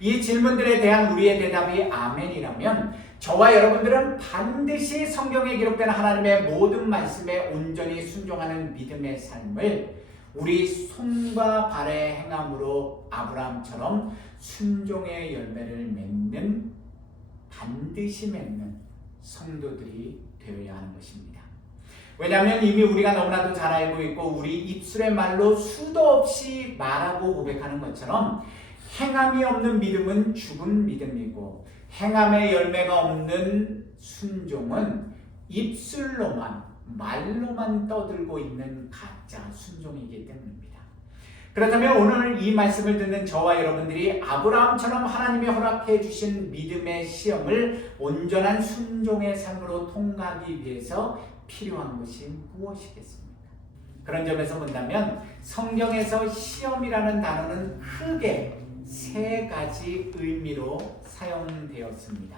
이 질문들에 대한 우리의 대답이 아멘이라면 저와 여러분들은 반드시 성경에 기록된 하나님의 모든 말씀에 온전히 순종하는 믿음의 삶을 우리 손과 발의 행함으로 아브라함처럼 순종의 열매를 반드시 맺는 성도들이 되어야 하는 것입니다. 왜냐하면 이미 우리가 너무나도 잘 알고 있고 우리 입술의 말로 수도 없이 말하고 고백하는 것처럼 행함이 없는 믿음은 죽은 믿음이고 행함의 열매가 없는 순종은 입술로만 말로만 떠들고 있는 가짜 순종이기 때문입니다. 그렇다면 오늘 이 말씀을 듣는 저와 여러분들이 아브라함처럼 하나님이 허락해 주신 믿음의 시험을 온전한 순종의 삶으로 통과하기 위해서 필요한 것이 무엇이겠습니까? 그런 점에서 본다면 성경에서 시험이라는 단어는 크게 세 가지 의미로 사용되었습니다.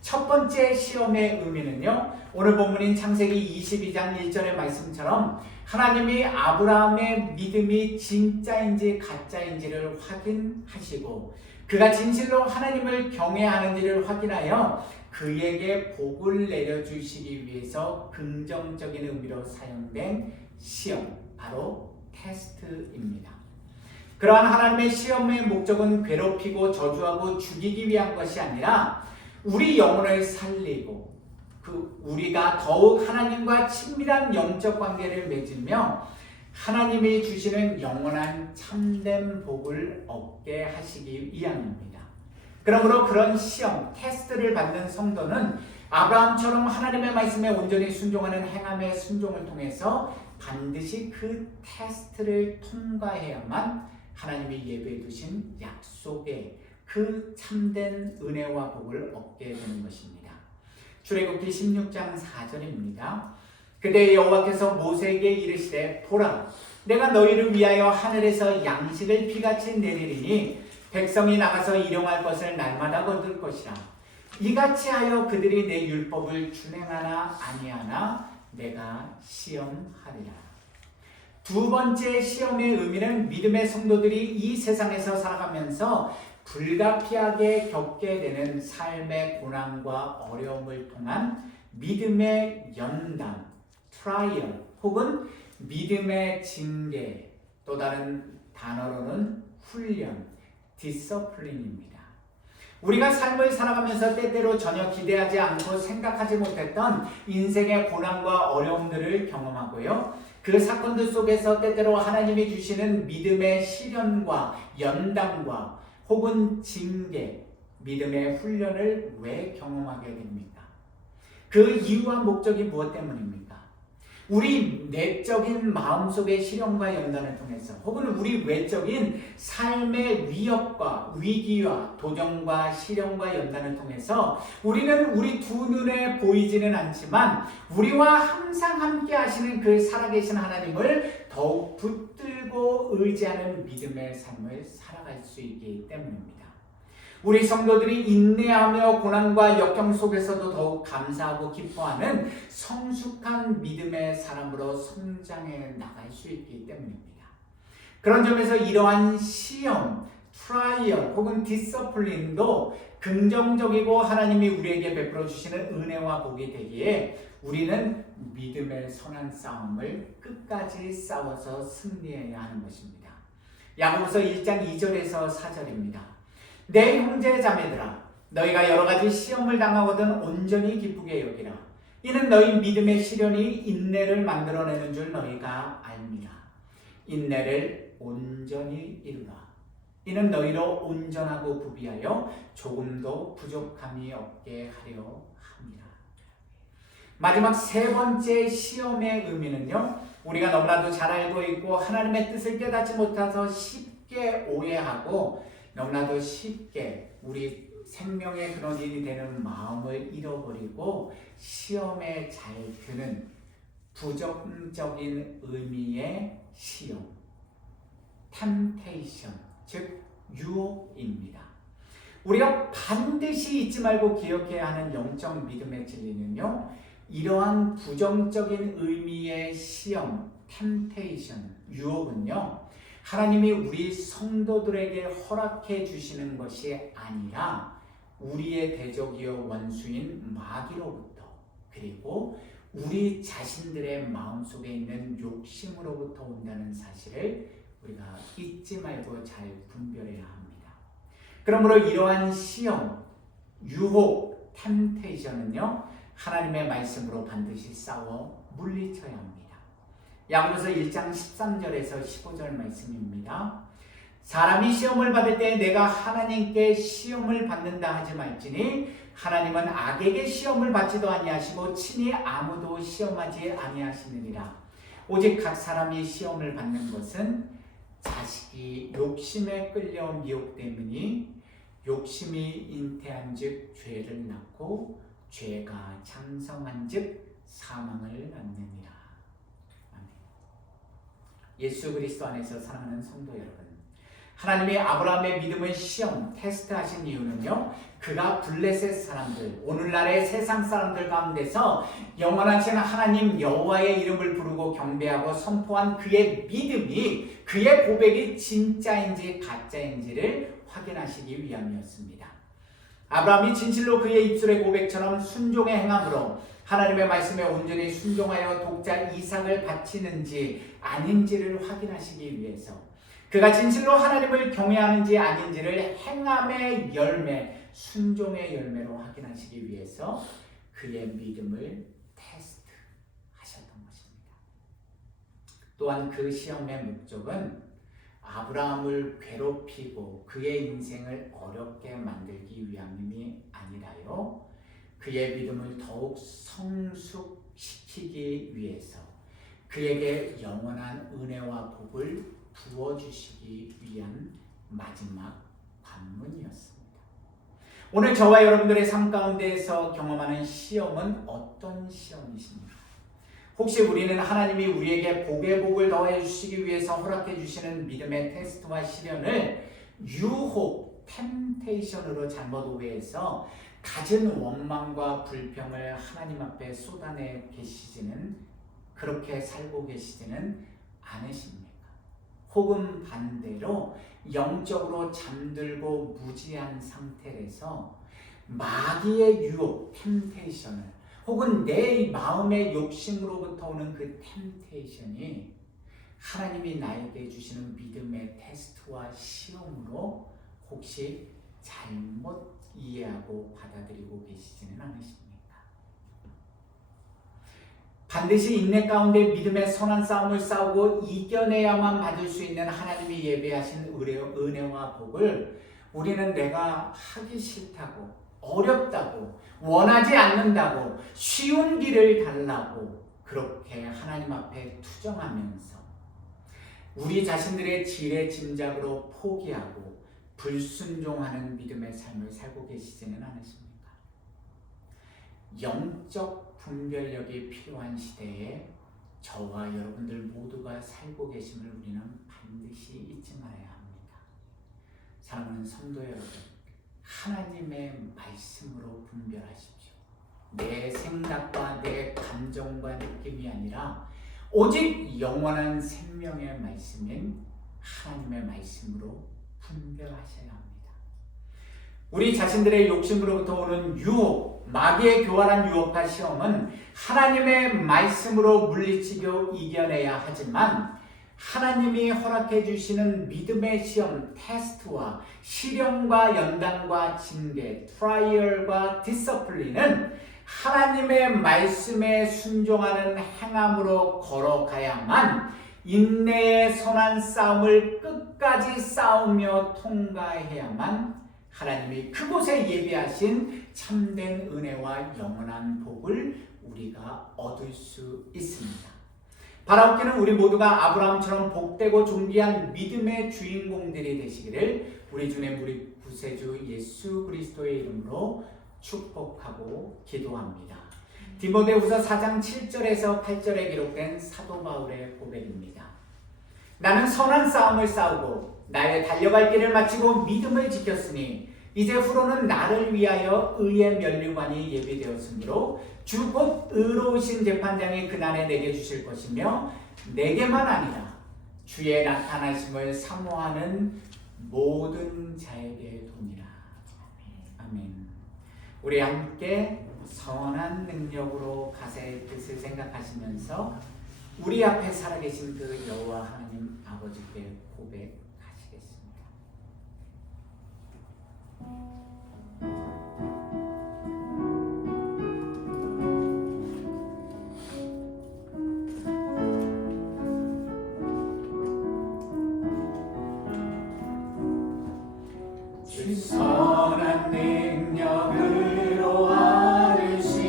첫 번째 시험의 의미는요, 오늘 본문인 창세기 22장 1절의 말씀처럼 하나님이 아브라함의 믿음이 진짜인지 가짜인지를 확인하시고 그가 진실로 하나님을 경외하는지를 확인하여 그에게 복을 내려주시기 위해서 긍정적인 의미로 사용된 시험, 바로 테스트입니다. 그러한 하나님의 시험의 목적은 괴롭히고 저주하고 죽이기 위한 것이 아니라 우리 영혼을 살리고 우리가 더욱 하나님과 친밀한 영적 관계를 맺으며 하나님이 주시는 영원한 참된 복을 얻게 하시기 위함입니다. 그러므로 그런 시험, 테스트를 받는 성도는 아브라함처럼 하나님의 말씀에 온전히 순종하는 행함의 순종을 통해서 반드시 그 테스트를 통과해야만 하나님이 예배해 두신 약속의 그 참된 은혜와 복을 얻게 되는 것입니다. 출애굽기 16장 4절입니다. 그때 여호와께서 모세에게 이르시되 보라, 내가 너희를 위하여 하늘에서 양식을 비같이 내리리니 백성이 나가서 일용할 것을 날마다 거둘 것이라. 이같이 하여 그들이 내 율법을 준행하나 아니하나 내가 시험하리라. 두 번째 시험의 의미는 믿음의 성도들이 이 세상에서 살아가면서 불가피하게 겪게 되는 삶의 고난과 어려움을 통한 믿음의 연단, 트라이얼 혹은 믿음의 징계, 또 다른 단어로는 훈련, 디서플린입니다. 우리가 삶을 살아가면서 때때로 전혀 기대하지 않고 생각하지 못했던 인생의 고난과 어려움들을 경험하고요. 그 사건들 속에서 때때로 하나님이 주시는 믿음의 시련과 연단과 혹은 징계, 믿음의 훈련을 왜 경험하게 됩니까? 그 이유와 목적이 무엇 때문입니까? 우리 내적인 마음속의 시련과 연단을 통해서 혹은 우리 외적인 삶의 위협과 위기와 도전과 시련과 연단을 통해서 우리는 우리 두 눈에 보이지는 않지만 우리와 항상 함께 하시는 그 살아계신 하나님을 더욱 붙들고 의지하는 믿음의 삶을 살아갈 수 있기 때문입니다. 우리 성도들이 인내하며 고난과 역경 속에서도 더욱 감사하고 기뻐하는 성숙한 믿음의 사람으로 성장해 나갈 수 있기 때문입니다. 그런 점에서 이러한 시험, 트라이얼 혹은 디서플린도 긍정적이고 하나님이 우리에게 베풀어 주시는 은혜와 복이 되기에 우리는 믿음의 선한 싸움을 끝까지 싸워서 승리해야 하는 것입니다. 야고보서 1장 2절에서 4절입니다. 내 형제 자매들아, 너희가 여러 가지 시험을 당하거든 온전히 기쁘게 여기라. 이는 너희 믿음의 시련이 인내를 만들어내는 줄 너희가 알미라. 인내를 온전히 이루라. 이는 너희로 온전하고 부비하여 조금도 부족함이 없게 하려 함이라. 마지막 세 번째 시험의 의미는요, 우리가 너무나도 잘 알고 있고 하나님의 뜻을 깨닫지 못해서 쉽게 오해하고 너무나도 쉽게 우리 생명의 근원이 되는 마음을 잃어버리고 시험에 잘 드는 부정적인 의미의 시험, temptation, 즉 유혹입니다. 우리가 반드시 잊지 말고 기억해야 하는 영적 믿음의 진리는요, 이러한 부정적인 의미의 시험, temptation, 유혹은요, 하나님이 우리 성도들에게 허락해 주시는 것이 아니라 우리의 대적이요 원수인 마귀로부터, 그리고 우리 자신들의 마음속에 있는 욕심으로부터 온다는 사실을 우리가 잊지 말고 잘 분별해야 합니다. 그러므로 이러한 시험, 유혹, 템테이션은요, 하나님의 말씀으로 반드시 싸워 물리쳐야 합니다. 야고보서 1장 13절에서 15절 말씀입니다. 사람이 시험을 받을 때 내가 하나님께 시험을 받는다 하지 말지니 하나님은 악에게 시험을 받지도 아니하시고 친히 아무도 시험하지 아니하시느니라. 오직 각 사람이 시험을 받는 것은 자식이 욕심에 끌려 미혹됨이니 욕심이 잉태한즉 죄를 낳고 죄가 장성한즉 사망을 낳느니라. 아멘. 예수 그리스도 안에서 사랑하는 성도 여러분, 하나님이 아브라함의 믿음을 시험, 테스트하신 이유는요, 그가 블레셋 사람들, 오늘날의 세상 사람들 가운데서 영원하신 하나님 여호와의 이름을 부르고 경배하고 선포한 그의 믿음이, 그의 고백이 진짜인지 가짜인지를 확인하시기 위함이었습니다. 아브라함이 진실로 그의 입술의 고백처럼 순종의 행함으로 하나님의 말씀에 온전히 순종하여 독자 이삭을 바치는지 아닌지를 확인하시기 위해서, 그가 진실로 하나님을 경외하는지 아닌지를 행함의 열매, 순종의 열매로 확인하시기 위해서 그의 믿음을 테스트하셨던 것입니다. 또한 그 시험의 목적은 아브라함을 괴롭히고 그의 인생을 어렵게 만들기 위함이 아니라요, 그의 믿음을 더욱 성숙시키기 위해서 그에게 영원한 은혜와 복을 부어주시기 위한 마지막 관문이었습니다. 오늘 저와 여러분들의 삶 가운데에서 경험하는 시험은 어떤 시험이십니까? 혹시 우리는 하나님이 우리에게 복의 복을 더해 주시기 위해서 허락해 주시는 믿음의 테스트와 시련을 유혹, 템테이션으로 잘못 오해해서 갖은 원망과 불평을 하나님 앞에 쏟아내 계시지는, 그렇게 살고 계시지는 않으십니까? 혹은 반대로 영적으로 잠들고 무지한 상태에서 마귀의 유혹, 템테이션을, 혹은 내 마음의 욕심으로부터 오는 그 템테이션이 하나님이 나에게 주시는 믿음의 테스트와 시험으로 혹시 잘못 이해하고 받아들이고 계시지는 않으십니까? 반드시 인내 가운데 믿음의 선한 싸움을 싸우고 이겨내야만 받을 수 있는 하나님이 예비하신 은혜와 복을 우리는 내가 하기 싫다고, 어렵다고, 원하지 않는다고, 쉬운 길을 달라고 그렇게 하나님 앞에 투정하면서 우리 자신들의 지레 짐작으로 포기하고 불순종하는 믿음의 삶을 살고 계시지는 않으십니까? 영적 분별력이 필요한 시대에 저와 여러분들 모두가 살고 계심을 우리는 반드시 잊지 말아야 합니다. 사랑하는 성도 여러분, 하나님의 말씀으로 분별하십시오. 내 생각과 내 감정과 느낌이 아니라 오직 영원한 생명의 말씀인 하나님의 말씀으로 분별하셔야 합니다. 우리 자신들의 욕심으로부터 오는 유혹, 마귀의 교활한 유혹과 시험은 하나님의 말씀으로 물리치고 이겨내야 하지만, 하나님이 허락해 주시는 믿음의 시험, 테스트와 시련과 연단과 징계, 트라이얼과 디서플린은 하나님의 말씀에 순종하는 행함으로 걸어가야만 인내의 선한 싸움을 끝까지 싸우며 통과해야만 하나님이 그곳에 예비하신 참된 은혜와 영원한 복을 우리가 얻을 수 있습니다. 바라옵기는 우리 모두가 아브라함처럼 복되고 존귀한 믿음의 주인공들이 되시기를 우리 주님, 우리 구세주 예수 그리스도의 이름으로 축복하고 기도합니다. 디모데후서 4장 7절에서 8절에 기록된 사도 바울의 고백입니다. 나는 선한 싸움을 싸우고 나의 달려갈 길을 마치고 믿음을 지켰으니 이제 후로는 나를 위하여 의의 면류관이 예비되었으므로 주 곧 의로우신 재판장이 그날에 내게 주실 것이며 내게만 아니라 주의 나타나심을 사모하는 모든 자에게 도니라. 아멘. 우리 함께 선한 능력으로 가사의 뜻을 생각하시면서 우리 앞에 살아계신 그 여호와 하나님 아버지께 고백하시겠습니다. 주 선한 능력으로 아르시네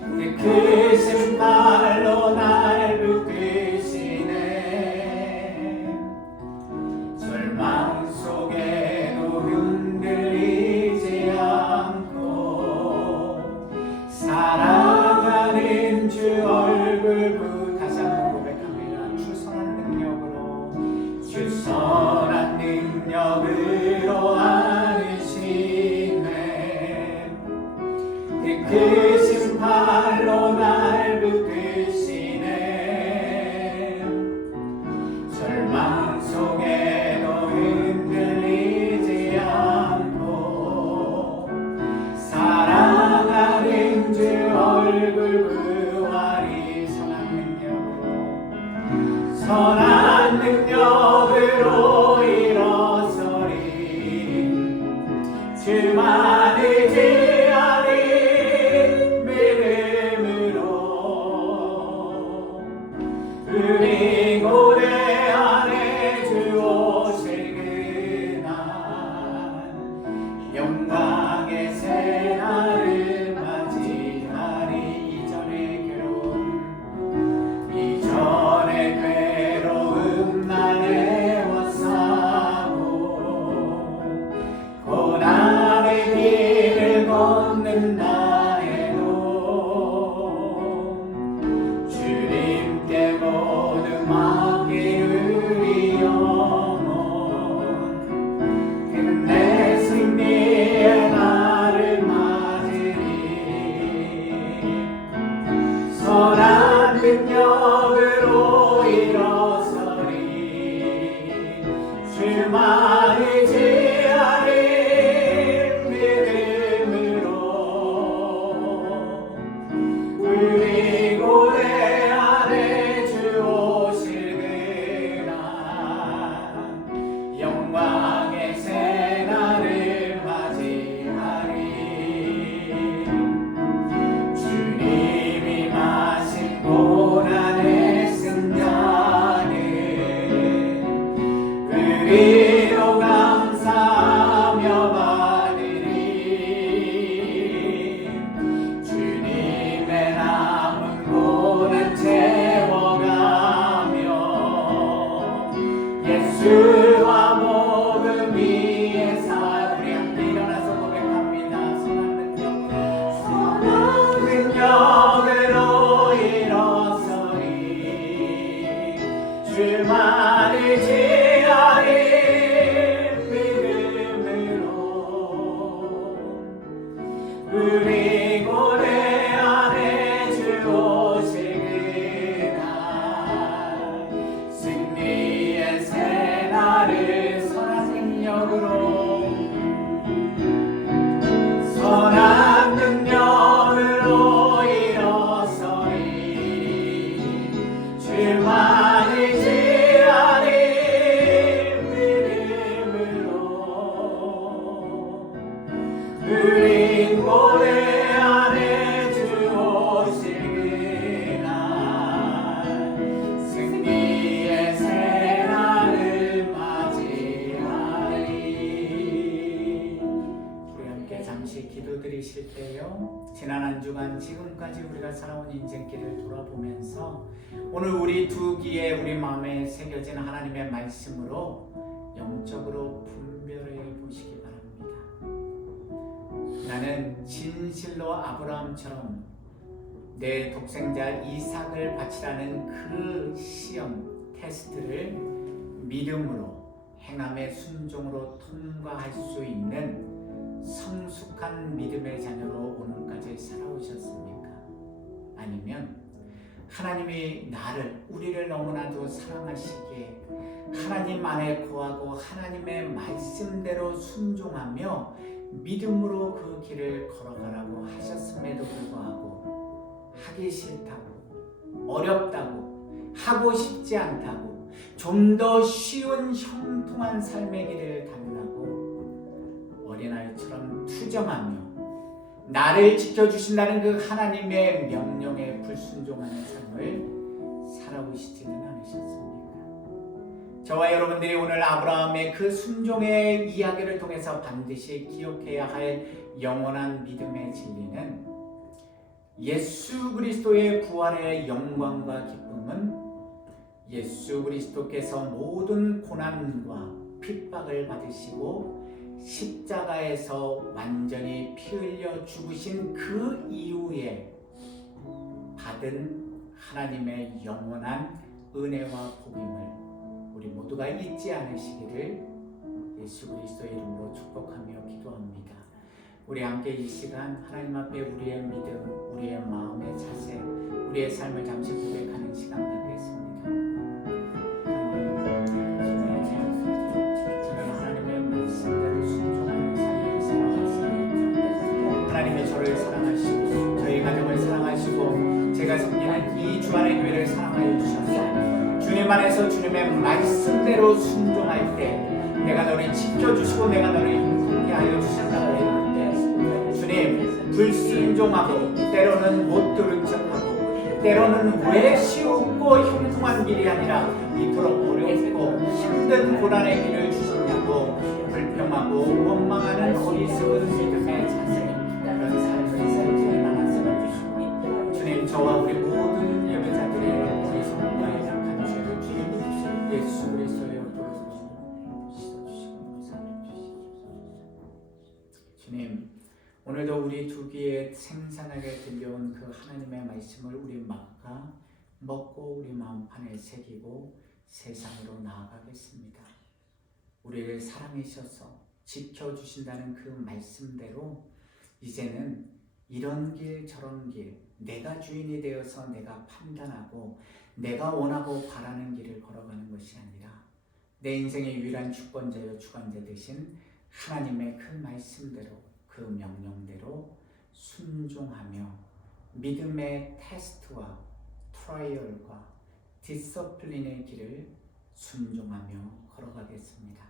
그 크신 발로 날 붙드시네 절망 속에도 흔들리지 않고 사랑하는 주 얼굴 다시 한번 고백합니다. 주 선한 능력으로 주 선한 능력으로 안으시네 그 크신 팔로 날 붙드시네 절망 속에도 흔들리지 않고 사랑하는 주 얼굴 구하리 선한 능력으로 일어서리 주만을 지하리 믿음으로 우리 고대 안에 주 오실 그날 영광의 새날을 맞이하리 이전의 괴로움 날 애워싸고 고난의 길을 걷는다 해도 주님께 모두 맡기리 영혼 그는 내 승리의 날을 맞으리 선한 능력으로 일어서리 주만을 지하리 믿음으로 우리 고대 안에 주 오실 그날 영광의 새날을 맞이하리 주님이 마신 고난의 승자는 우리로 감사하며 받으리 주님의 남은 고난 채워가며 예수와 복음 위에 살 우리 함께 일어나서 고백합니다. 선한 능력으로 일어서리 주만을 지하리 믿음으로 우리 고대 안에 주 오실 그날 승리의 새날을 선한 능력으로 일어서리 주만을 지하리 믿음으로 우리 고대 안에 주 오실 그날 승리의 새날을 맞이하리. 우리 함께 잠시 기도드리실 때요 지난 한 주간 지금까지 우리가 살아온 인생길을 돌아보면서 오늘 우리 두 귀에 우리 마음에 새겨진 하나님의 말씀으로 영적으로 분별해 보시기 바랍니다. 나는 진실로 아브라함처럼 내 독생자 이삭을 바치라는 그 시험 테스트를 믿음으로 행함의 순종으로 통과할 수 있는 성숙한 믿음의 자녀로 오늘까지 살아오셨습니까? 아니면 하나님이 우리를 너무나도 사랑하시기에 하나님 안에 거하고 하나님의 말씀대로 순종하며 믿음으로 그 길을 걸어가라고 하셨음에도 불구하고 하기 싫다고, 어렵다고, 하고 싶지 않다고, 좀 더 쉬운 형통한 삶의 길을 달라고 어린아이처럼 투정하며 나를 지켜주신다는 그 하나님의 명령에 불순종하는 삶을 살아오시지는 않으셨습니까? 저와 여러분들이 오늘 아브라함의 그 순종의 이야기를 통해서 반드시 기억해야 할 영원한 믿음의 진리는 예수 그리스도의 부활의 영광과 기쁨은 예수 그리스도께서 모든 고난과 핍박을 받으시고 십자가에서 완전히 피 흘려 죽으신 그 이후에 받은 하나님의 영원한 은혜와 복임을 우리 모두가 잊지 않으시기를 예수 그리스도의 이름으로 축복하며 기도합니다. 우리 함께 이 시간 하나님 앞에 우리의 믿음, 우리의 마음의 자세, 우리의 삶을 잠시 고백하는 시간 갖겠습니다. 하나님의 저를 사랑하시고 저희 가정을 사랑하시고 제가 섬기는 이 주안의 교회를 사랑하여 주셔서 주님 안에서 주님의 말씀대로 순종할 때 내가 너를 지켜주시고 내가 너를 행복하게 하여 주신다고 했는데 주님 불순종하고 때로는 못 들은 척하고 때로는 왜 쉽고 형통한 길이 아니라 이토록 어렵고 힘든 고난의 길을 주시냐고 불평하고 원망하는 어리석은 믿음의 자세 그런 삶을 살지는 않았으면 주시고 주님 저와 우리 모든 예배자들의 우리 성도의 약한 죄를 주님 예수 그리스도의 이름으로 씻어주시고 살려주시옵소서. 주님 오늘도 우리 두 귀에 생생하게 들려온 그 하나님의 말씀을 우리 막아 먹고 우리 마음판에 새기고 세상으로 나아가겠습니다. 우리를 사랑하셔서 지켜주신다는 그 말씀대로 이제는 이런 길 저런 길 내가 주인이 되어서 내가 판단하고 내가 원하고 바라는 길을 걸어가는 것이 아니라 내 인생의 유일한 주권자여 주관자 되신 하나님의 그 말씀대로 그 명령대로 순종하며 믿음의 테스트와 트라이얼과 디서플린의 길을 순종하며 걸어가겠습니다.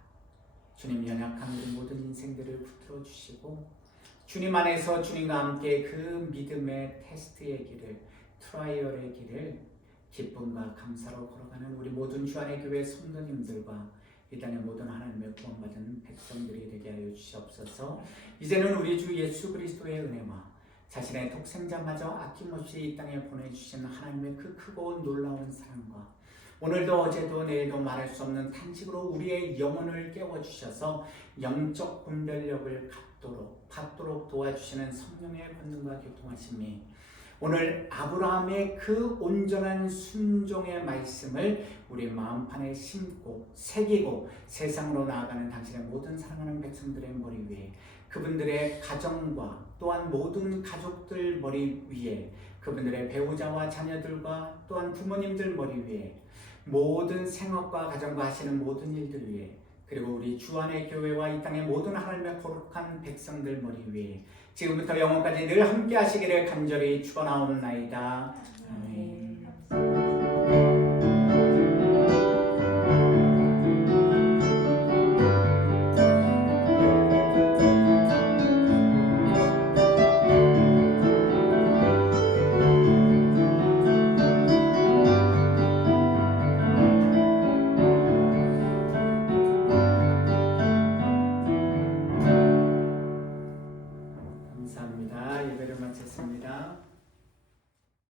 주님 연약한 우리 모든 인생들을 붙들어 주시고 주님 안에서 주님과 함께 그 믿음의 테스트의 길을 트라이얼의 길을 기쁨과 감사로 걸어가는 우리 모든 주안의 교회 성도님들과 이 땅의 모든 하나님의 구원받은 백성들이 되게 하여 주시옵소서. 이제는 우리 주 예수 그리스도의 은혜와 자신의 독생자마저 아낌없이 이 땅에 보내주신 하나님의 그 크고 놀라운 사랑과 오늘도 어제도 내일도 말할 수 없는 탄식으로 우리의 영혼을 깨워주셔서 영적 분별력을 갖도록 도와주시는 성령의 권능과 교통하심이 오늘 아브라함의 그 온전한 순종의 말씀을 우리 마음판에 심고 새기고 세상으로 나아가는 당신의 모든 사랑하는 백성들의 머리 위에 그분들의 가정과 또한 모든 가족들 머리 위에 그분들의 배우자와 자녀들과 또한 부모님들 머리 위에 모든 생업과 가정과 하시는 모든 일들 위에 그리고 우리 주안의 교회와 이 땅의 모든 하나님의 거룩한 백성들 머리 위에 지금부터 영원까지 늘 함께 하시기를 간절히 축원하옵나이다. 아멘.